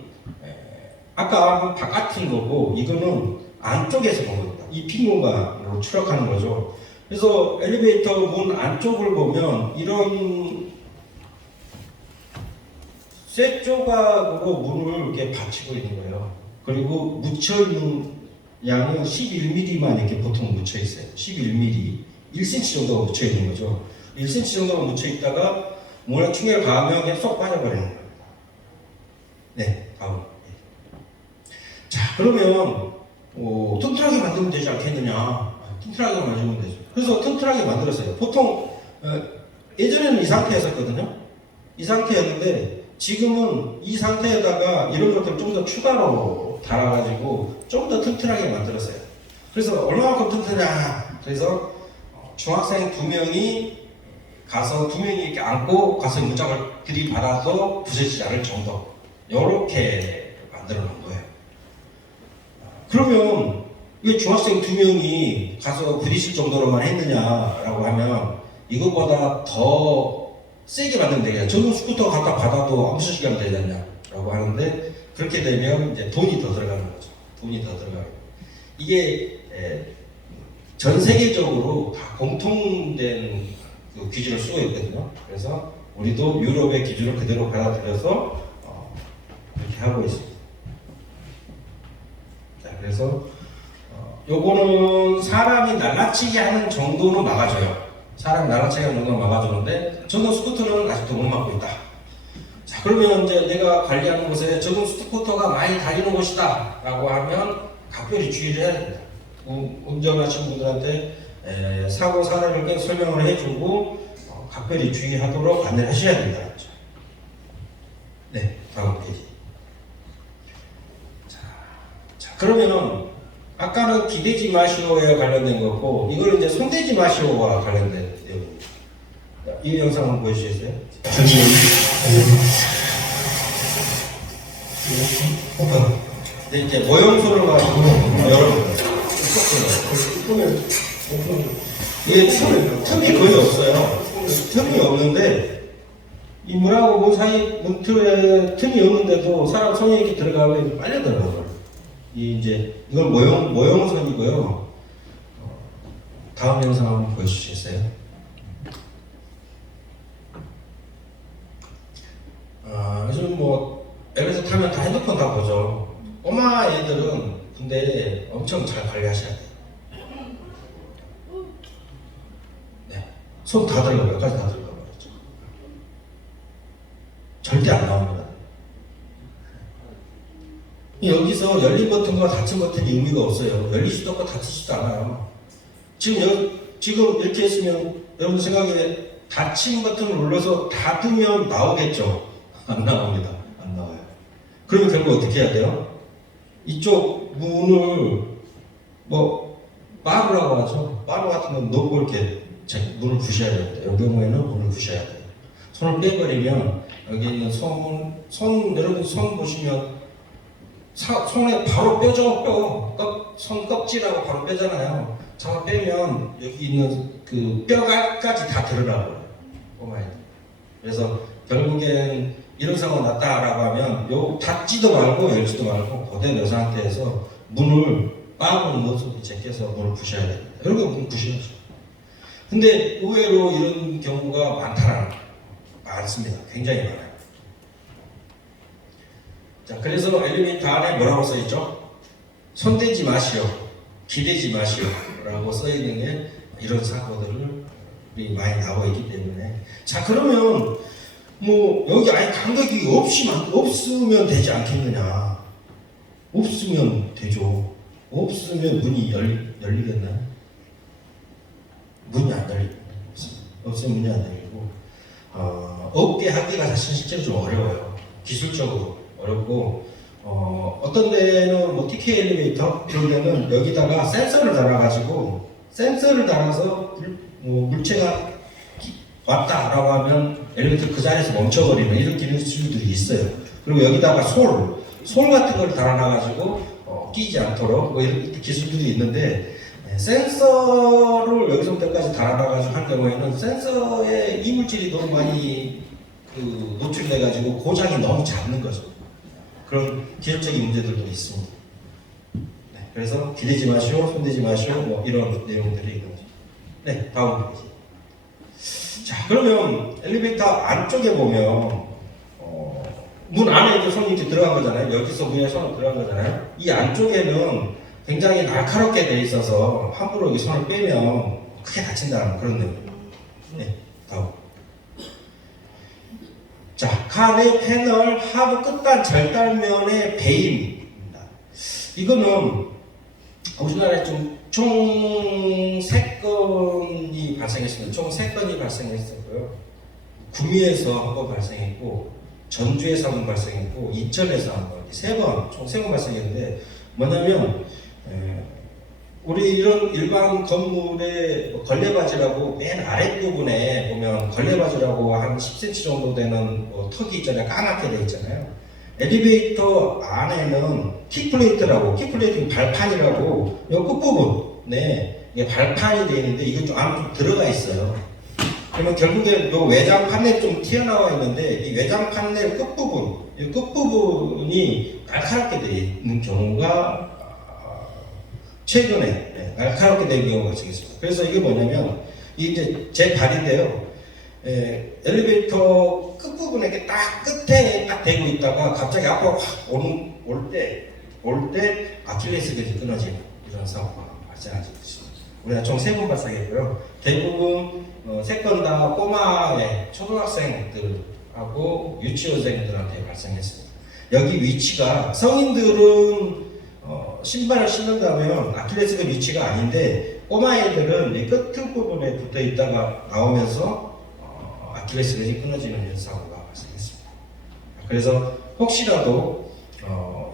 아까 바깥인 거고, 이거는 안쪽에서 본 겁니다. 이 빈 공간으로 추락하는 거죠. 그래서 엘리베이터 문 안쪽을 보면 이런 쇠 조각으로 문을 이렇게 받치고 있는 거예요. 그리고 묻혀있는 양은 11mm만 이렇게 보통 묻혀 있어요. 11mm, 1cm 정도가 묻혀 있는 거죠. 1cm 정도가 묻혀 있다가 문에 충격을 가하면 그냥 쏙 빠져버리는 겁니다. 네, 다음. 자, 그러면 튼튼하게 만들면 되지 않겠느냐? 튼튼하게 만들면 되죠. 그래서 튼튼하게 만들었어요. 보통 예전에는 이 상태였었거든요. 이 상태였는데 지금은 이 상태에다가 이런 것들 좀 더 추가로 달아가지고 좀 더 튼튼하게 만들었어요. 그래서 얼마만큼 튼튼하냐? 그래서 중학생 2명이 가서 2명이 이렇게 안고 가서 문짝을 들이받아서 부서지지 않을 정도, 이렇게 만들어 놓은 거예요. 그러면 왜 중학생 2명이 가서 부딪힐 정도로만 했느냐라고 하면 이것보다 더 세게 만들면 되겠냐, 전동 스쿠터 갖다 받아도 아무 소식이 안 되지 않냐라고 하는데, 그렇게 되면 이제 돈이 더 들어가는 거죠. 돈이 더 들어가요. 이게 전 세계적으로 다 공통된 그 기준을 쓰고 있거든요. 그래서 우리도 유럽의 기준을 그대로 받아들여서 그렇게 하고 있습니다. 자, 그래서 요거는 사람이 날라치게 하는 정도는 막아줘요. 사람이 날라치게 하는 정도는 막아주는데 전동 스쿠터는 아직도 못 막고 있다. 자, 그러면 이제 내가 관리하는 곳에 전동 스쿠터가 많이 다니는 곳이다 라고 하면 각별히 주의를 해야 됩니다. 운전하시는 분들한테 사고 사례를 계속 설명을 해주고 각별히 주의하도록 안내를 하셔야 된다. 네, 다음 페이지. 자, 그러면은 아까는 기대지 마시오에 관련된 거고, 이거는 이제 손대지 마시오와 관련된 내용입니다. 이 영상 한번 보여주시겠어요? 네, 이제 모형소를 가지고 여러분 이게 틈이 거의 없어요. 틈이 없는데 이 문하고 문 사이 문틀에 틈이 없는데도 사람 손이 이렇게 들어가면 빨려 들어가요. 이건 모형선이고요. 다음 영상 한번 보여주시겠어요? 요즘 뭐 엘리베이터 타면 다 핸드폰 다 보죠. 꼬마 애들은 근데 엄청 잘 관리하셔야 돼요. 네, 손 다 들어가요. 여기까지 다 들어가요. 절대 안 나옵니다. 여기서 열린 버튼과 닫힌 버튼이 의미가 없어요. 열리지도 않고 닫히지도 않아요. 지금 이렇게 했으면 여러분 생각에 닫힌 버튼을 눌러서 닫으면 나오겠죠? 안 나옵니다. 안 나와요. 그러면 결국 어떻게 해야 돼요? 이쪽 문을 바로라고 하죠. 바로 같은 건 놓고 이렇게 문을 부셔야 됩니다. 이 경우에는 문을 부셔야 돼요. 손을 빼버리면 여기 있는 여러분 손 보시면 손에 바로 뼈죠. 손 껍질하고 바로 빼잖아요. 잡아 빼면 여기 있는 그 뼈까지 다 드러나버려요. 그래서 결국엔 이런 사고가 났다라고 하면 요 닫지도 말고 열지도 말고 그대로 이 상태에서 문을 빠고 넣어서 제껴서 문을 부셔야 됩니다. 여러분 문 부셔야죠. 근데 의외로 이런 경우가 많습니다. 굉장히 많아요. 자, 그래서 엘리베이터 안에 뭐라고 써있죠? 손대지 마시오, 기대지 마시오 라고 써있는 게 이런 사고들이 많이 나와 있기 때문에. 자, 그러면 여기 아예 간격이 없으면 되지 않겠느냐? 없으면 되죠. 없으면 문이 열리겠나요? 문이 안 열립니다. 없으면 문이 안 열리고, 없게 하기가 사실 실제로 좀 어려워요. 기술적으로 어렵고, 어떤 데는 TK 엘리베이터 그런 데는 여기다가 센서를 달아가지고 센서를 달아서 물체가 왔다라고 하면 엘리베이터 그 자리에서 멈춰버리는 이런 기술들이 있어요. 그리고 여기다가 솔 같은 걸 달아놔가지고 끼지 않도록 이런 기술들이 있는데, 센서를 여기서부터까지 달아놔가지고 할 경우에는 센서에 이물질이 너무 많이 노출돼가지고 고장이 너무 잦는 거죠. 그런 기술적인 문제들도 있습니다. 네, 그래서 기대지 마시오, 손대지 마시오, 이런 내용들이 있는 거죠. 네, 다음 페이지. 자, 그러면 엘리베이터 안쪽에 보면 문 안에 이제 손이 이렇게 들어간 거잖아요. 여기서 문에 손을 들어간 거잖아요. 이 안쪽에는 굉장히 날카롭게 돼 있어서 함부로 여기 손을 빼면 크게 다친다는 그런 내용입니다. 네, 다음. 자, 칸의 패널 하부 끝단 절단면의 베일입니다. 이거는 우리나라에 총 3건이 발생했습니다. 총 3건이 발생했었고요. 구미에서 한 번 발생했고, 전주에서 한 번 발생했고, 이천에서 한 번, 총 3번 발생했는데, 뭐냐면, 우리 이런 일반 건물의 걸레바지라고 맨 아랫부분에 보면 걸레바지라고 한 10cm 정도 되는 턱이 있잖아요. 까맣게 되어 있잖아요. 엘리베이터 안에는 킥플레이트 발판이라고 이 끝부분에 이게 발판이 되어 있는데 이게 좀 안으로 좀 들어가 있어요. 그러면 결국에 이 외장 판넬이 좀 튀어나와 있는데 이 외장 판넬 이 끝부분이 날카롭게 되어 있는 경우가 최근에 날카롭게 된 경우가 있습니다. 그래서 이게 뭐냐면 이게 제 발인데요. 엘리베이터 끝부분에 이렇게 딱 끝에 딱 대고 있다가 갑자기 앞으로 확 올 때 아킬레스건이 끊어지는 이런 사고가 발생하고 있습니다. 우리가 총 3번 발생했고요. 대부분 3건 다 꼬마의 초등학생들하고 유치원생들한테 발생했습니다. 여기 위치가 성인들은 신발을 신는다면 아킬레스건 위치가 아닌데 꼬마애들은 이 끝부분에 붙어 있다가 나오면서 아킬레스건이 끊어지는 이런 사고가 발생했습니다. 그래서 혹시라도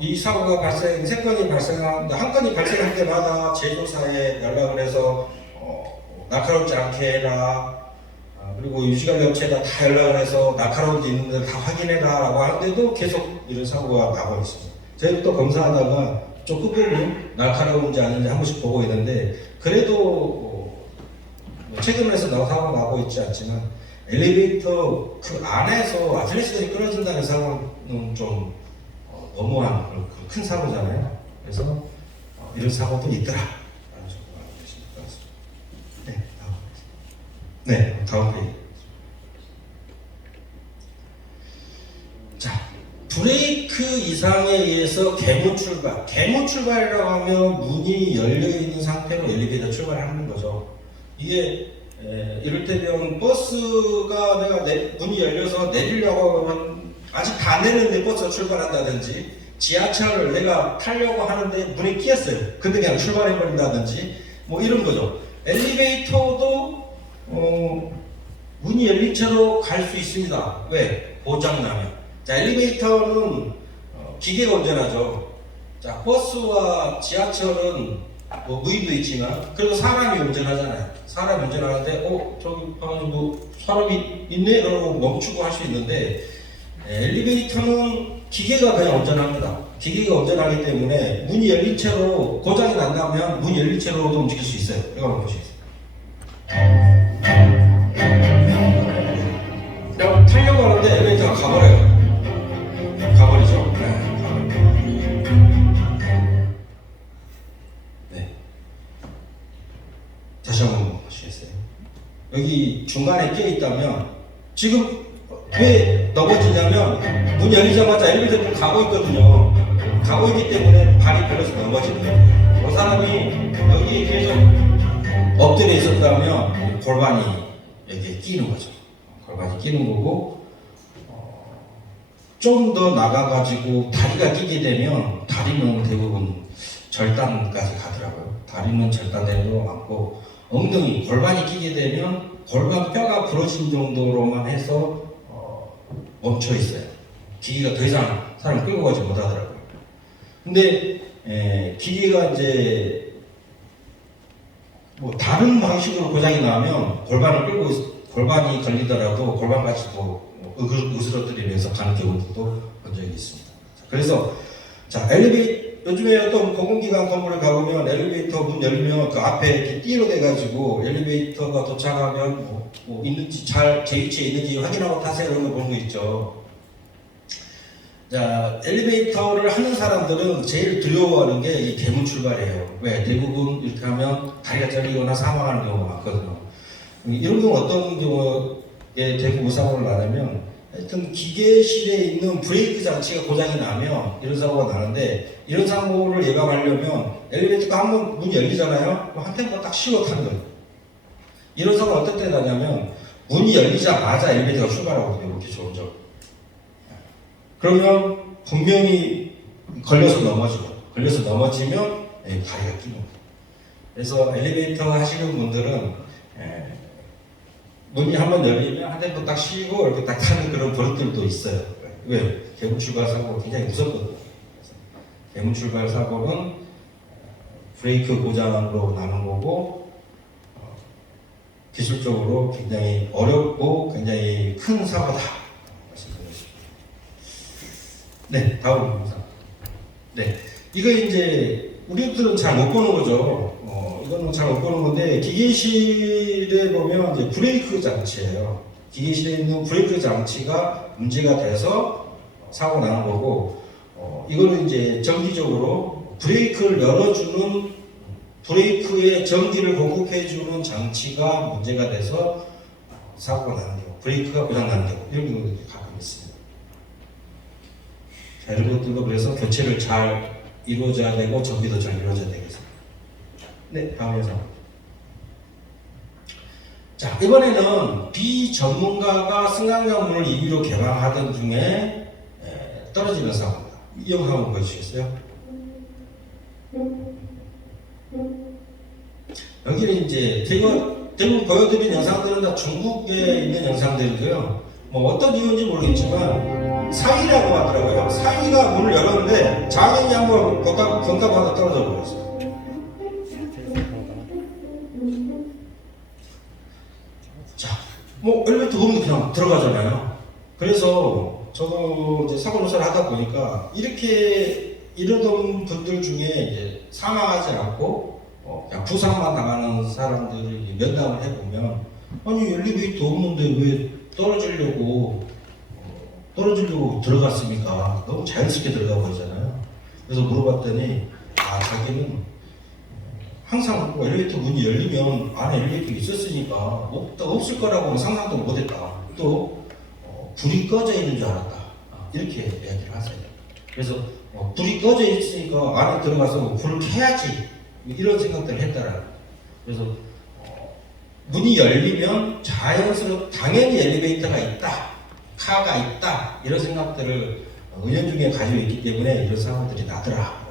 이 사고가 발생, 세 건이 발생하는데 한 건이 발생할 때마다 제조사에 연락을 해서 날카롭지 않게 해라. 그리고 유지관리 업체에다 다 연락을 해서 날카로운 게 있는데 다 확인해라 라고 하는데도 계속 이런 사고가 나고 있습니다. 저희도 또 검사하다가 좀 끝부분 날카로운지 아닌지 한 번씩 보고 있는데 그래도 최근에 서 사고가 나고 있지 않지만 엘리베이터 그 안에서 아킬레스건이 끊어진다는 사고는 좀 너무한 큰 사고잖아요. 그래서 이런 사고도 있더라. 네, 다음 페이지. 자, 브레이크 이상에 의해서 개문 출발. 개문 출발이라고 하면 문이 열려 있는 상태로 엘리베이터 출발하는 거죠. 이게 이를테면 버스가 내가 문이 열려서 내리려고 하면 아직 다 안 내렸는데 버스가 출발한다든지, 지하철을 내가 타려고 하는데 문에 끼었어요. 근데 그냥 출발해버린다든지, 뭐 이런 거죠. 엘리베이터도 문이 열린 채로 갈 수 있습니다. 왜? 고장나면. 자, 엘리베이터는 기계가 운전하죠. 자, 버스와 지하철은 뭐 무인도 있지만 그래도 사람이 운전하잖아요. 사람이 운전하는데 저기 뭐 사람이 있네? 이러고 멈추고 할 수 있는데 엘리베이터는 기계가 그냥 운전합니다. 기계가 운전하기 때문에 문이 열린 채로 고장이 난다면 문이 열린 채로도 움직일 수 있어요. 이거 보시겠어요. 그냥 타려고 하는데 엘리베이터가 가버려요. 가버리죠. 네. 다시 한번 보시겠어요. 여기 중간에 끼어 있다면 지금 왜 넘어지냐면 문 열리자마자 엘리베이터 문 가고 있거든요. 가고 있기 때문에 발이 걸려서 넘어지는 거예요. 그 사람이 여기 계속 엎드려 있었다면 골반이 여기에 끼는 거죠. 골반이 끼는 거고 좀 더 나가가지고 다리가 끼게 되면 다리는 대부분 절단까지 가더라고요. 다리는 절단되는 거 많고 엉덩이, 골반이 끼게 되면 골반 뼈가 부러진 정도로만 해서 멈춰 있어요. 기계가 더 이상 사람 끌고 가지 못하더라고요. 근데 기계가 이제 뭐 다른 방식으로 고장이 나면 골반이 걸리더라도 골반같이 또 으스러뜨리면서 가는 경우도 본 적이 있습니다. 그래서 자, 요즘에 어떤 공공기관 건물에 가보면 엘리베이터 문 열리면 그 앞에 이렇게 띠로 돼가지고 엘리베이터가 도착하면 뭐 있는지 제 위치에 있는지 확인하고 타세요 이런 거 보는 거 있죠. 자, 엘리베이터를 하는 사람들은 제일 두려워하는 게 이 개문 출발이에요. 왜? 대부분 이렇게 하면 다리가 잘리거나 사망하는 경우가 많거든요. 이런 경우 어떤 경우에 대부분 사고를 나냐면 하여튼 기계실에 있는 브레이크 장치가 고장이 나면 이런 사고가 나는데 이런 사고를 예방하려면 엘리베이터가 한번 문이 열리잖아요. 그럼 한 템포 딱 쉬어 타는 거예요. 이런 사고가 어떨 때 나냐면 문이 열리자마자 엘리베이터가 출발하거든요. 이렇게 좋은 점. 그러면 분명히 걸려서 넘어지면 다리가 끼는 거예요. 그래서 엘리베이터 하시는 분들은 문이 한번 열리면 한 템포 딱 쉬고 이렇게 딱 타는 그런 버릇들도 있어요. 왜? 개문 출발 사고 굉장히 무섭거든요. 개문 출발 사고는 브레이크 고장으로 나는 거고 기술적으로 굉장히 어렵고 굉장히 큰 사고다. 말씀드리겠습니다. 네, 다음 영상. 네, 이거 이제 우리들은 잘 못 보는 거죠. 이거는 잘 못 보는 건데 기계실에 보면 이제 브레이크 장치예요. 기계실에 있는 브레이크 장치가 문제가 돼서 사고 나는 거고, 이거는 이제 정기적으로 브레이크를 열어주는 브레이크에 전기를 공급해주는 장치가 문제가 돼서 사고가 나는 경우, 브레이크가 고장 나는 경우 이런 경우도 가끔 있습니다. 자, 이런 것들도 그래서 교체를 잘 이루어져야 되고 정비도 잘 이루어져야 되겠습니다. 네, 다음 영상. 자, 이번에는 비전문가가 승강장문을 임의로 개방하던 중에 떨어지는 사고입니다. 이 영상 한번 보여주시겠어요? 여기는 이제 대부분 보여드린 영상들은 다 중국에 있는 영상들이고요. 뭐 어떤 이유인지 모르겠지만 사위라고 하더라고요. 사위가 문을 열었는데 장인이 한번 건강하다 떨어져 버렸어요. 자, 뭐 엘리베이터 없는데 그냥 들어가잖아요. 그래서 저도 이제 사고조사를 하다 보니까 이렇게 이러던 분들 중에 이제 사망하지 않고 그냥 부상만 당하는 사람들을 면담을 해보면, 아니 엘리베이터 없는데 왜 떨어지려고 들어갔습니까? 너무 자연스럽게 들어가 버리잖아요. 그래서 물어봤더니 자기는 항상 엘리베이터 문이 열리면 안에 엘리베이터가 있었으니까 없을 거라고 상상도 못했다. 또 불이 꺼져 있는 줄 알았다. 이렇게 이야기를 하세요. 그래서 불이 꺼져 있으니까 안에 들어가서 불을 켜야지, 이런 생각들을 했다라는. 그래서 문이 열리면 당연히 엘리베이터가 있다, 카가 있다, 이런 생각들을 은연중에 가지고 있기 때문에 이런 상황들이 나더라.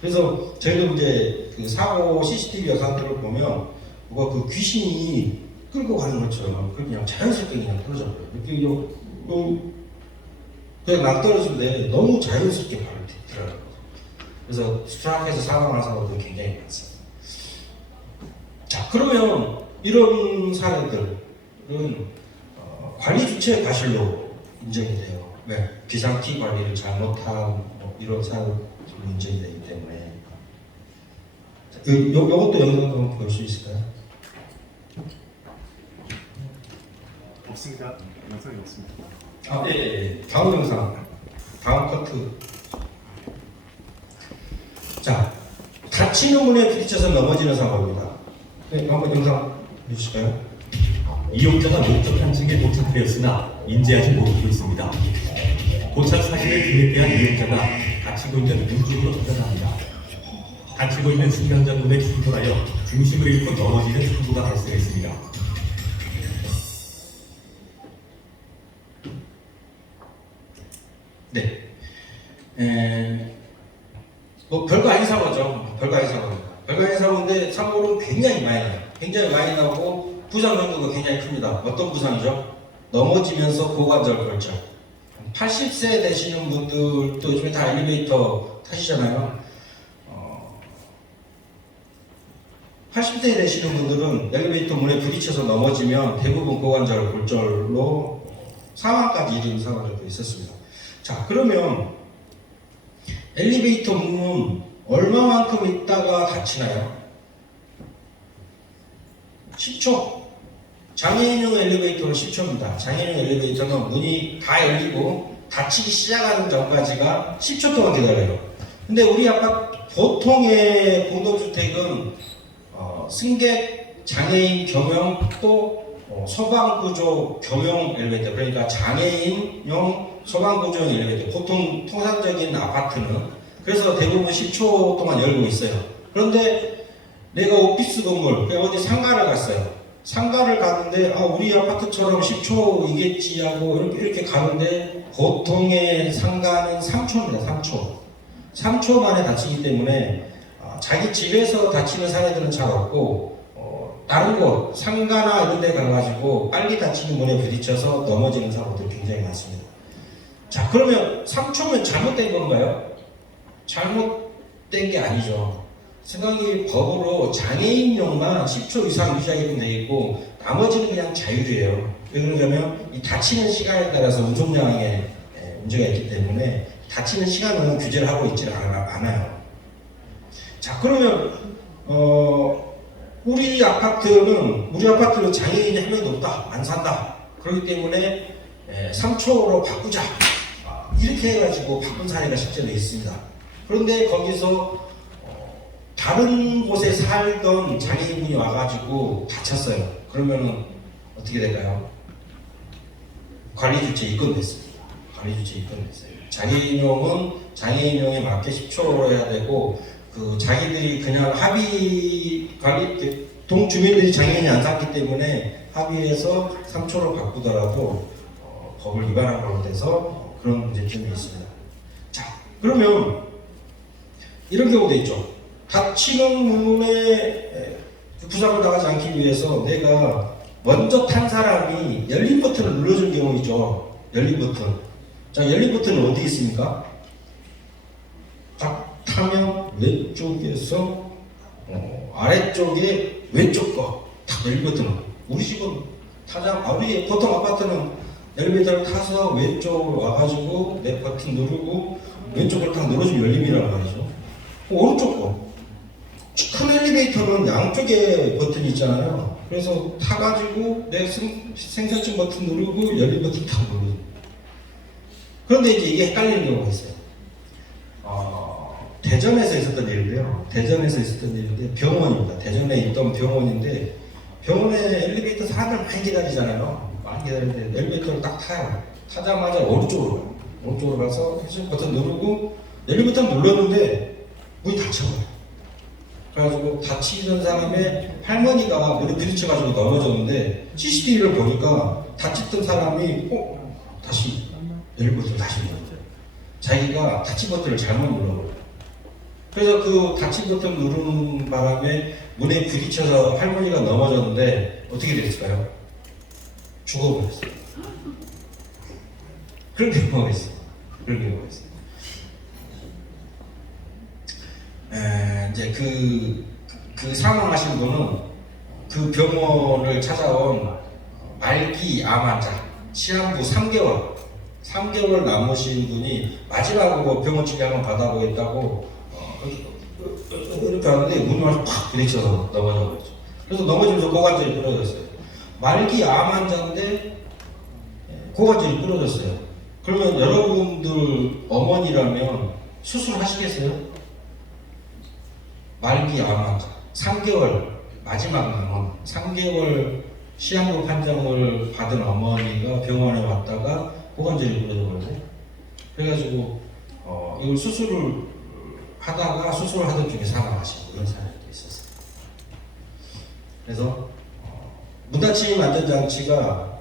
그래서 저희도 이제 그 사고 CCTV 영상들을 보면 뭐가 그 귀신이 끌고 가는 것처럼 그냥 자연스럽게 그냥 떨어져 버려요. 이렇게 그냥 난 떨어지는데 너무 자연스럽게 발을 디더라고요. 그래서 스트라크에서 사망한 사람들이 굉장히 많습니다. 자, 그러면 이런 사례들은 관리 주체의 과실로 인정이 돼요. 네, 비상키 관리를 잘못한 이런 사례로 인정이 되기 때문에. 요것도 영상 한번 볼 수 있을까요? 없습니다. 영상이 없습니다. 네. 다음 영상, 다음 커트. 자, 닫히는 문에 부딪혀서 넘어지는 사고입니다. 네, 한번 영상 보실까요? 이용자가 목적 한층에 도착하였으나 인지하지 못하고 있습니다. 도착 사진을 기획한 이용자가 다치고 있는 문 쪽으로 접근합니다. 다치고 있는 승강자 눈에 충돌하여 중심을 잃고 넘어지는 사고가 발생했습니다. 네. 별거 아닌 사고죠. 별거 아닌 사고입니다. 별거 아닌 사고인데 사고는 굉장히 많이 나요. 굉장히 많이 나고 부상 정도가 굉장히 큽니다. 어떤 부상이죠? 넘어지면서 고관절 골절. 80세 되시는 분들도 요즘에 다 엘리베이터 타시잖아요. 80세 되시는 분들은 엘리베이터 문에 부딪혀서 넘어지면 대부분 고관절 골절로 사망까지 이르는 사고들도 있었습니다. 자, 그러면 엘리베이터 문은 얼마만큼 있다가 닫히나요? 10초. 장애인용 엘리베이터는 10초입니다. 장애인용 엘리베이터는 문이 다 열리고 닫히기 시작하는 전까지가 10초 동안 기다려요. 근데 우리 아까 보통의 공동주택은 승객, 장애인 겸용 또 소방구조 겸용 엘리베이터, 그러니까 장애인용 소방구조용 엘리베이터, 보통 통상적인 아파트는 그래서 대부분 10초 동안 열고 있어요. 그런데 내가 오피스 건물, 어디 상가를 갔어요. 상가를 가는데 우리 아파트처럼 10초이겠지 하고 이렇게 가는데 보통의 상가는 3초입니다. 3초 만에 닫히기 때문에 자기 집에서 닫히는 사례들은 잘 없고 다른 곳, 상가나 이런 데 가가지고 빨리 닫히는 문에 부딪혀서 넘어지는 사고들이 굉장히 많습니다. 자, 그러면 3초면 잘못된 건가요? 잘못된 게 아니죠. 생각이 법으로 장애인용만 10초 이상 유지하게끔 되어 있고 나머지는 그냥 자율이에요. 왜 그러냐면 이 닫히는 시간에 따라서 운송량에 문제가 있기 때문에 닫히는 시간은 규제를 하고 있지 않아요. 자, 그러면 우리 아파트는 장애인이 한 명도 없다, 안 산다. 그렇기 때문에 3초로 바꾸자, 이렇게 해가지고 바꾼 사례가 실제로 있습니다. 그런데 거기서 다른 곳에 살던 장애인분이 와가지고 다쳤어요. 그러면은 어떻게 될까요? 관리주체 입건됐습니다. 관리주체 입건됐어요. 장애인용에 맞게 10초로 해야 되고, 자기들이 그냥 동주민들이 장애인이 안 샀기 때문에 합의해서 3초로 바꾸더라도 법을 위반한 걸로 돼서 그런 문제점이 있습니다. 자, 그러면 이런 경우도 있죠. 닫히는 문에 부상을 당하지 않기 위해서 내가 먼저 탄 사람이 열린 버튼을 눌러준 경우이죠. 열린 버튼. 자, 열린 버튼은 어디 있습니까? 딱 타면 왼쪽에서 아래쪽에 왼쪽 거딱 열린 버튼은. 우리 집은 우리 보통 아파트는 엘리베이터를 타서 왼쪽으로 와가지고 내 버튼 누르고 왼쪽을 딱 눌러주면 열림이라고 말이죠. 오른쪽 거. 큰 엘리베이터는 양쪽에 버튼이 있잖아요. 그래서 타가지고 내 생설정 버튼 누르고 열린 버튼 딱 누르고. 그런데 이제 이게 헷갈리는 경우가 있어요. 대전에서 있었던 일인데요. 대전에서 있었던 일인데 병원입니다. 대전에 있던 병원인데 병원에 엘리베이터 사람들 많이 기다리잖아요. 많이 기다리는데 엘리베이터를 딱 타요. 타자마자 오른쪽으로 가서 버튼 누르고 열린 버튼 눌렀는데 문이 닫혀버려요. 그래가지고 다치던 사람의 할머니가 문에 부딪혀가지고 넘어졌는데 CCTV를 보니까 다쳤던 사람이 다시 열린 버튼을 다시 눌렀어요. 자기가 닫힌 버튼을 잘못 눌러버려요. 그래서 그 닫힌 버튼 누르는 바람에 문에 부딪혀서 할머니가 넘어졌는데 어떻게 됐을까요? 죽어버렸어요. 그런 경우가 있어요. 이제 그 사망하신 분은 그 병원을 찾아온 말기 암 환자, 시한부 3개월 남으신 분이 마지막으로 병원 치료를 받아보겠다고 이렇게 하는데 문이 와서 팍 부딪혀서 넘어져 버렸죠. 그래서 넘어지면서 고관절이 부러졌어요. 말기 암 환자인데 고관절이 부러졌어요. 그러면 여러분들 어머니라면 수술하시겠어요? 말기 암 환자 3개월 마지막 남은 3개월 시한부 판정을 받은 어머니가 병원에 왔다가 고관절이 부러져버렸어요. 그래가지고 이걸 수술을 하던 중에 사망하시고 이런 사례도 있었어요. 그래서 문닫힘 안전장치가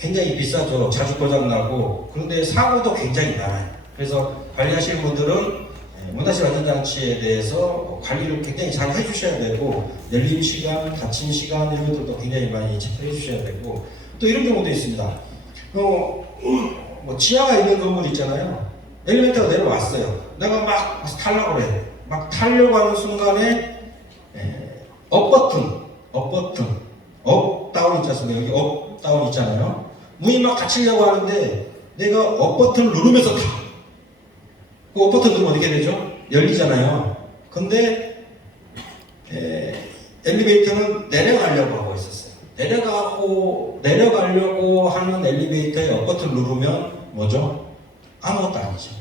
굉장히 비싸죠. 자주 고장나고. 그런데 사고도 굉장히 많아요. 그래서 관리하시는 분들은 문닫힘 안전장치에 대해서 관리를 굉장히 잘 해주셔야 되고, 열림 시간, 닫힘 시간 이런 것들도 굉장히 많이 체크해 주셔야 되고, 또 이런 경우도 있습니다. 지하가 있는 건물 있잖아요. 엘리베이터가 내려왔어요. 내가 막 타려고 그래. 막 타려고 하는 순간에 업 다운 있지 않습니까? 여기 업 다운 있잖아요. 문이 막 닫히려고 하는데 내가 업 버튼을 누르면서 타. 그 업 버튼 누르면 어떻게 되죠? 열리잖아요. 근데 엘리베이터는 내려가려고 하고 있었어요. 내려가려고 하는 엘리베이터에 업 버튼 누르면 뭐죠? 아무것도 아니죠.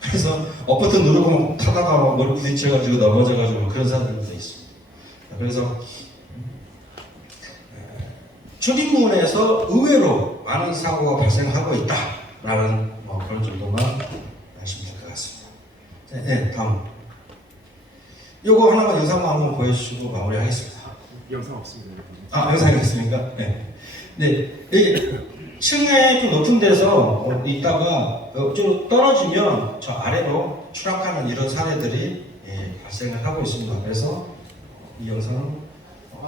그래서 업 버튼 누르고 타다가 머리 부딪혀가지고 넘어져가지고 그런 사람들도 있습니다. 그래서 출입문에서 의외로 많은 사고가 발생하고 있다라는 그런 정도만 말씀드릴 것 같습니다. 네, 다음. 요거 하나만 영상만 한번 보여주시고 마무리하겠습니다. 영상 없습니다. 영상이 없습니까? 네. 여기 층에 좀 높은 데서 있다가 좀 떨어지면 저 아래로 추락하는 이런 사례들이 발생을 하고 있습니다. 그래서 이 영상은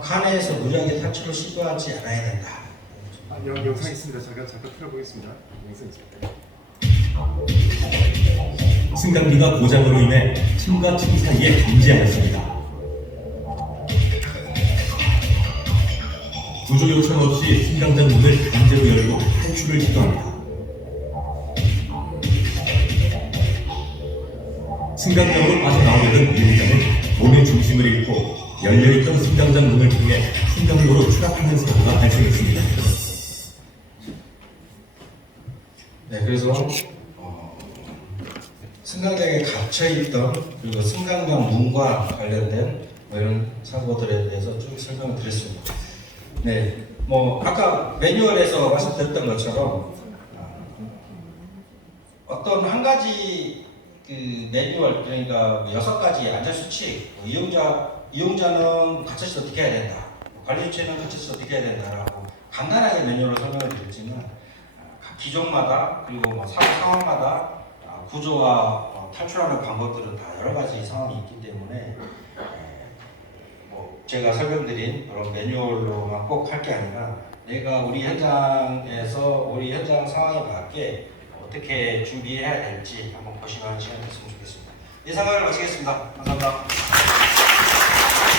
칸에서 무리하게 탈출을 시도하지 않아야 된다. 영상 있습니다. 잠깐 틀어보겠습니다. 영상 있습니다. 승강기가 고장으로 인해 층과 층 사이에 정지하였습니다. 구조 요청 없이 승강장 문을 강제로 열고 탈출을 시도합니다. 승강장으로 빠져나오려던 이용자는 몸의 중심을 잃고 열려있던 승강장 문을 통해 승강로로 추락하는 사고가 발생했습니다. 네, 그래서 승강장에 갇혀있던 그리고 승강장 문과 관련된 이런 사고들에 대해서 쭉 설명을 드렸습니다. 네, 아까 매뉴얼에서 말씀드렸던 것처럼 어떤 한 가지 그 매뉴얼, 그러니까 6가지 안전수칙, 이용자는 갇혀서 어떻게 해야 된다, 관리주체는 갇혀서 어떻게 해야 된다라고 간단하게 매뉴얼을 설명을 드렸지만 각 기종마다 그리고 상황마다 구조와 탈출하는 방법들은 다 여러 가지 상황이 있기 때문에 제가 설명드린 그런 매뉴얼로만 꼭 할 게 아니라 내가 우리 현장에서 우리 현장 상황에 맞게 어떻게 준비해야 될지 한번 고심하는 시간이 됐으면 좋겠습니다. 이 상황을 마치겠습니다. 감사합니다.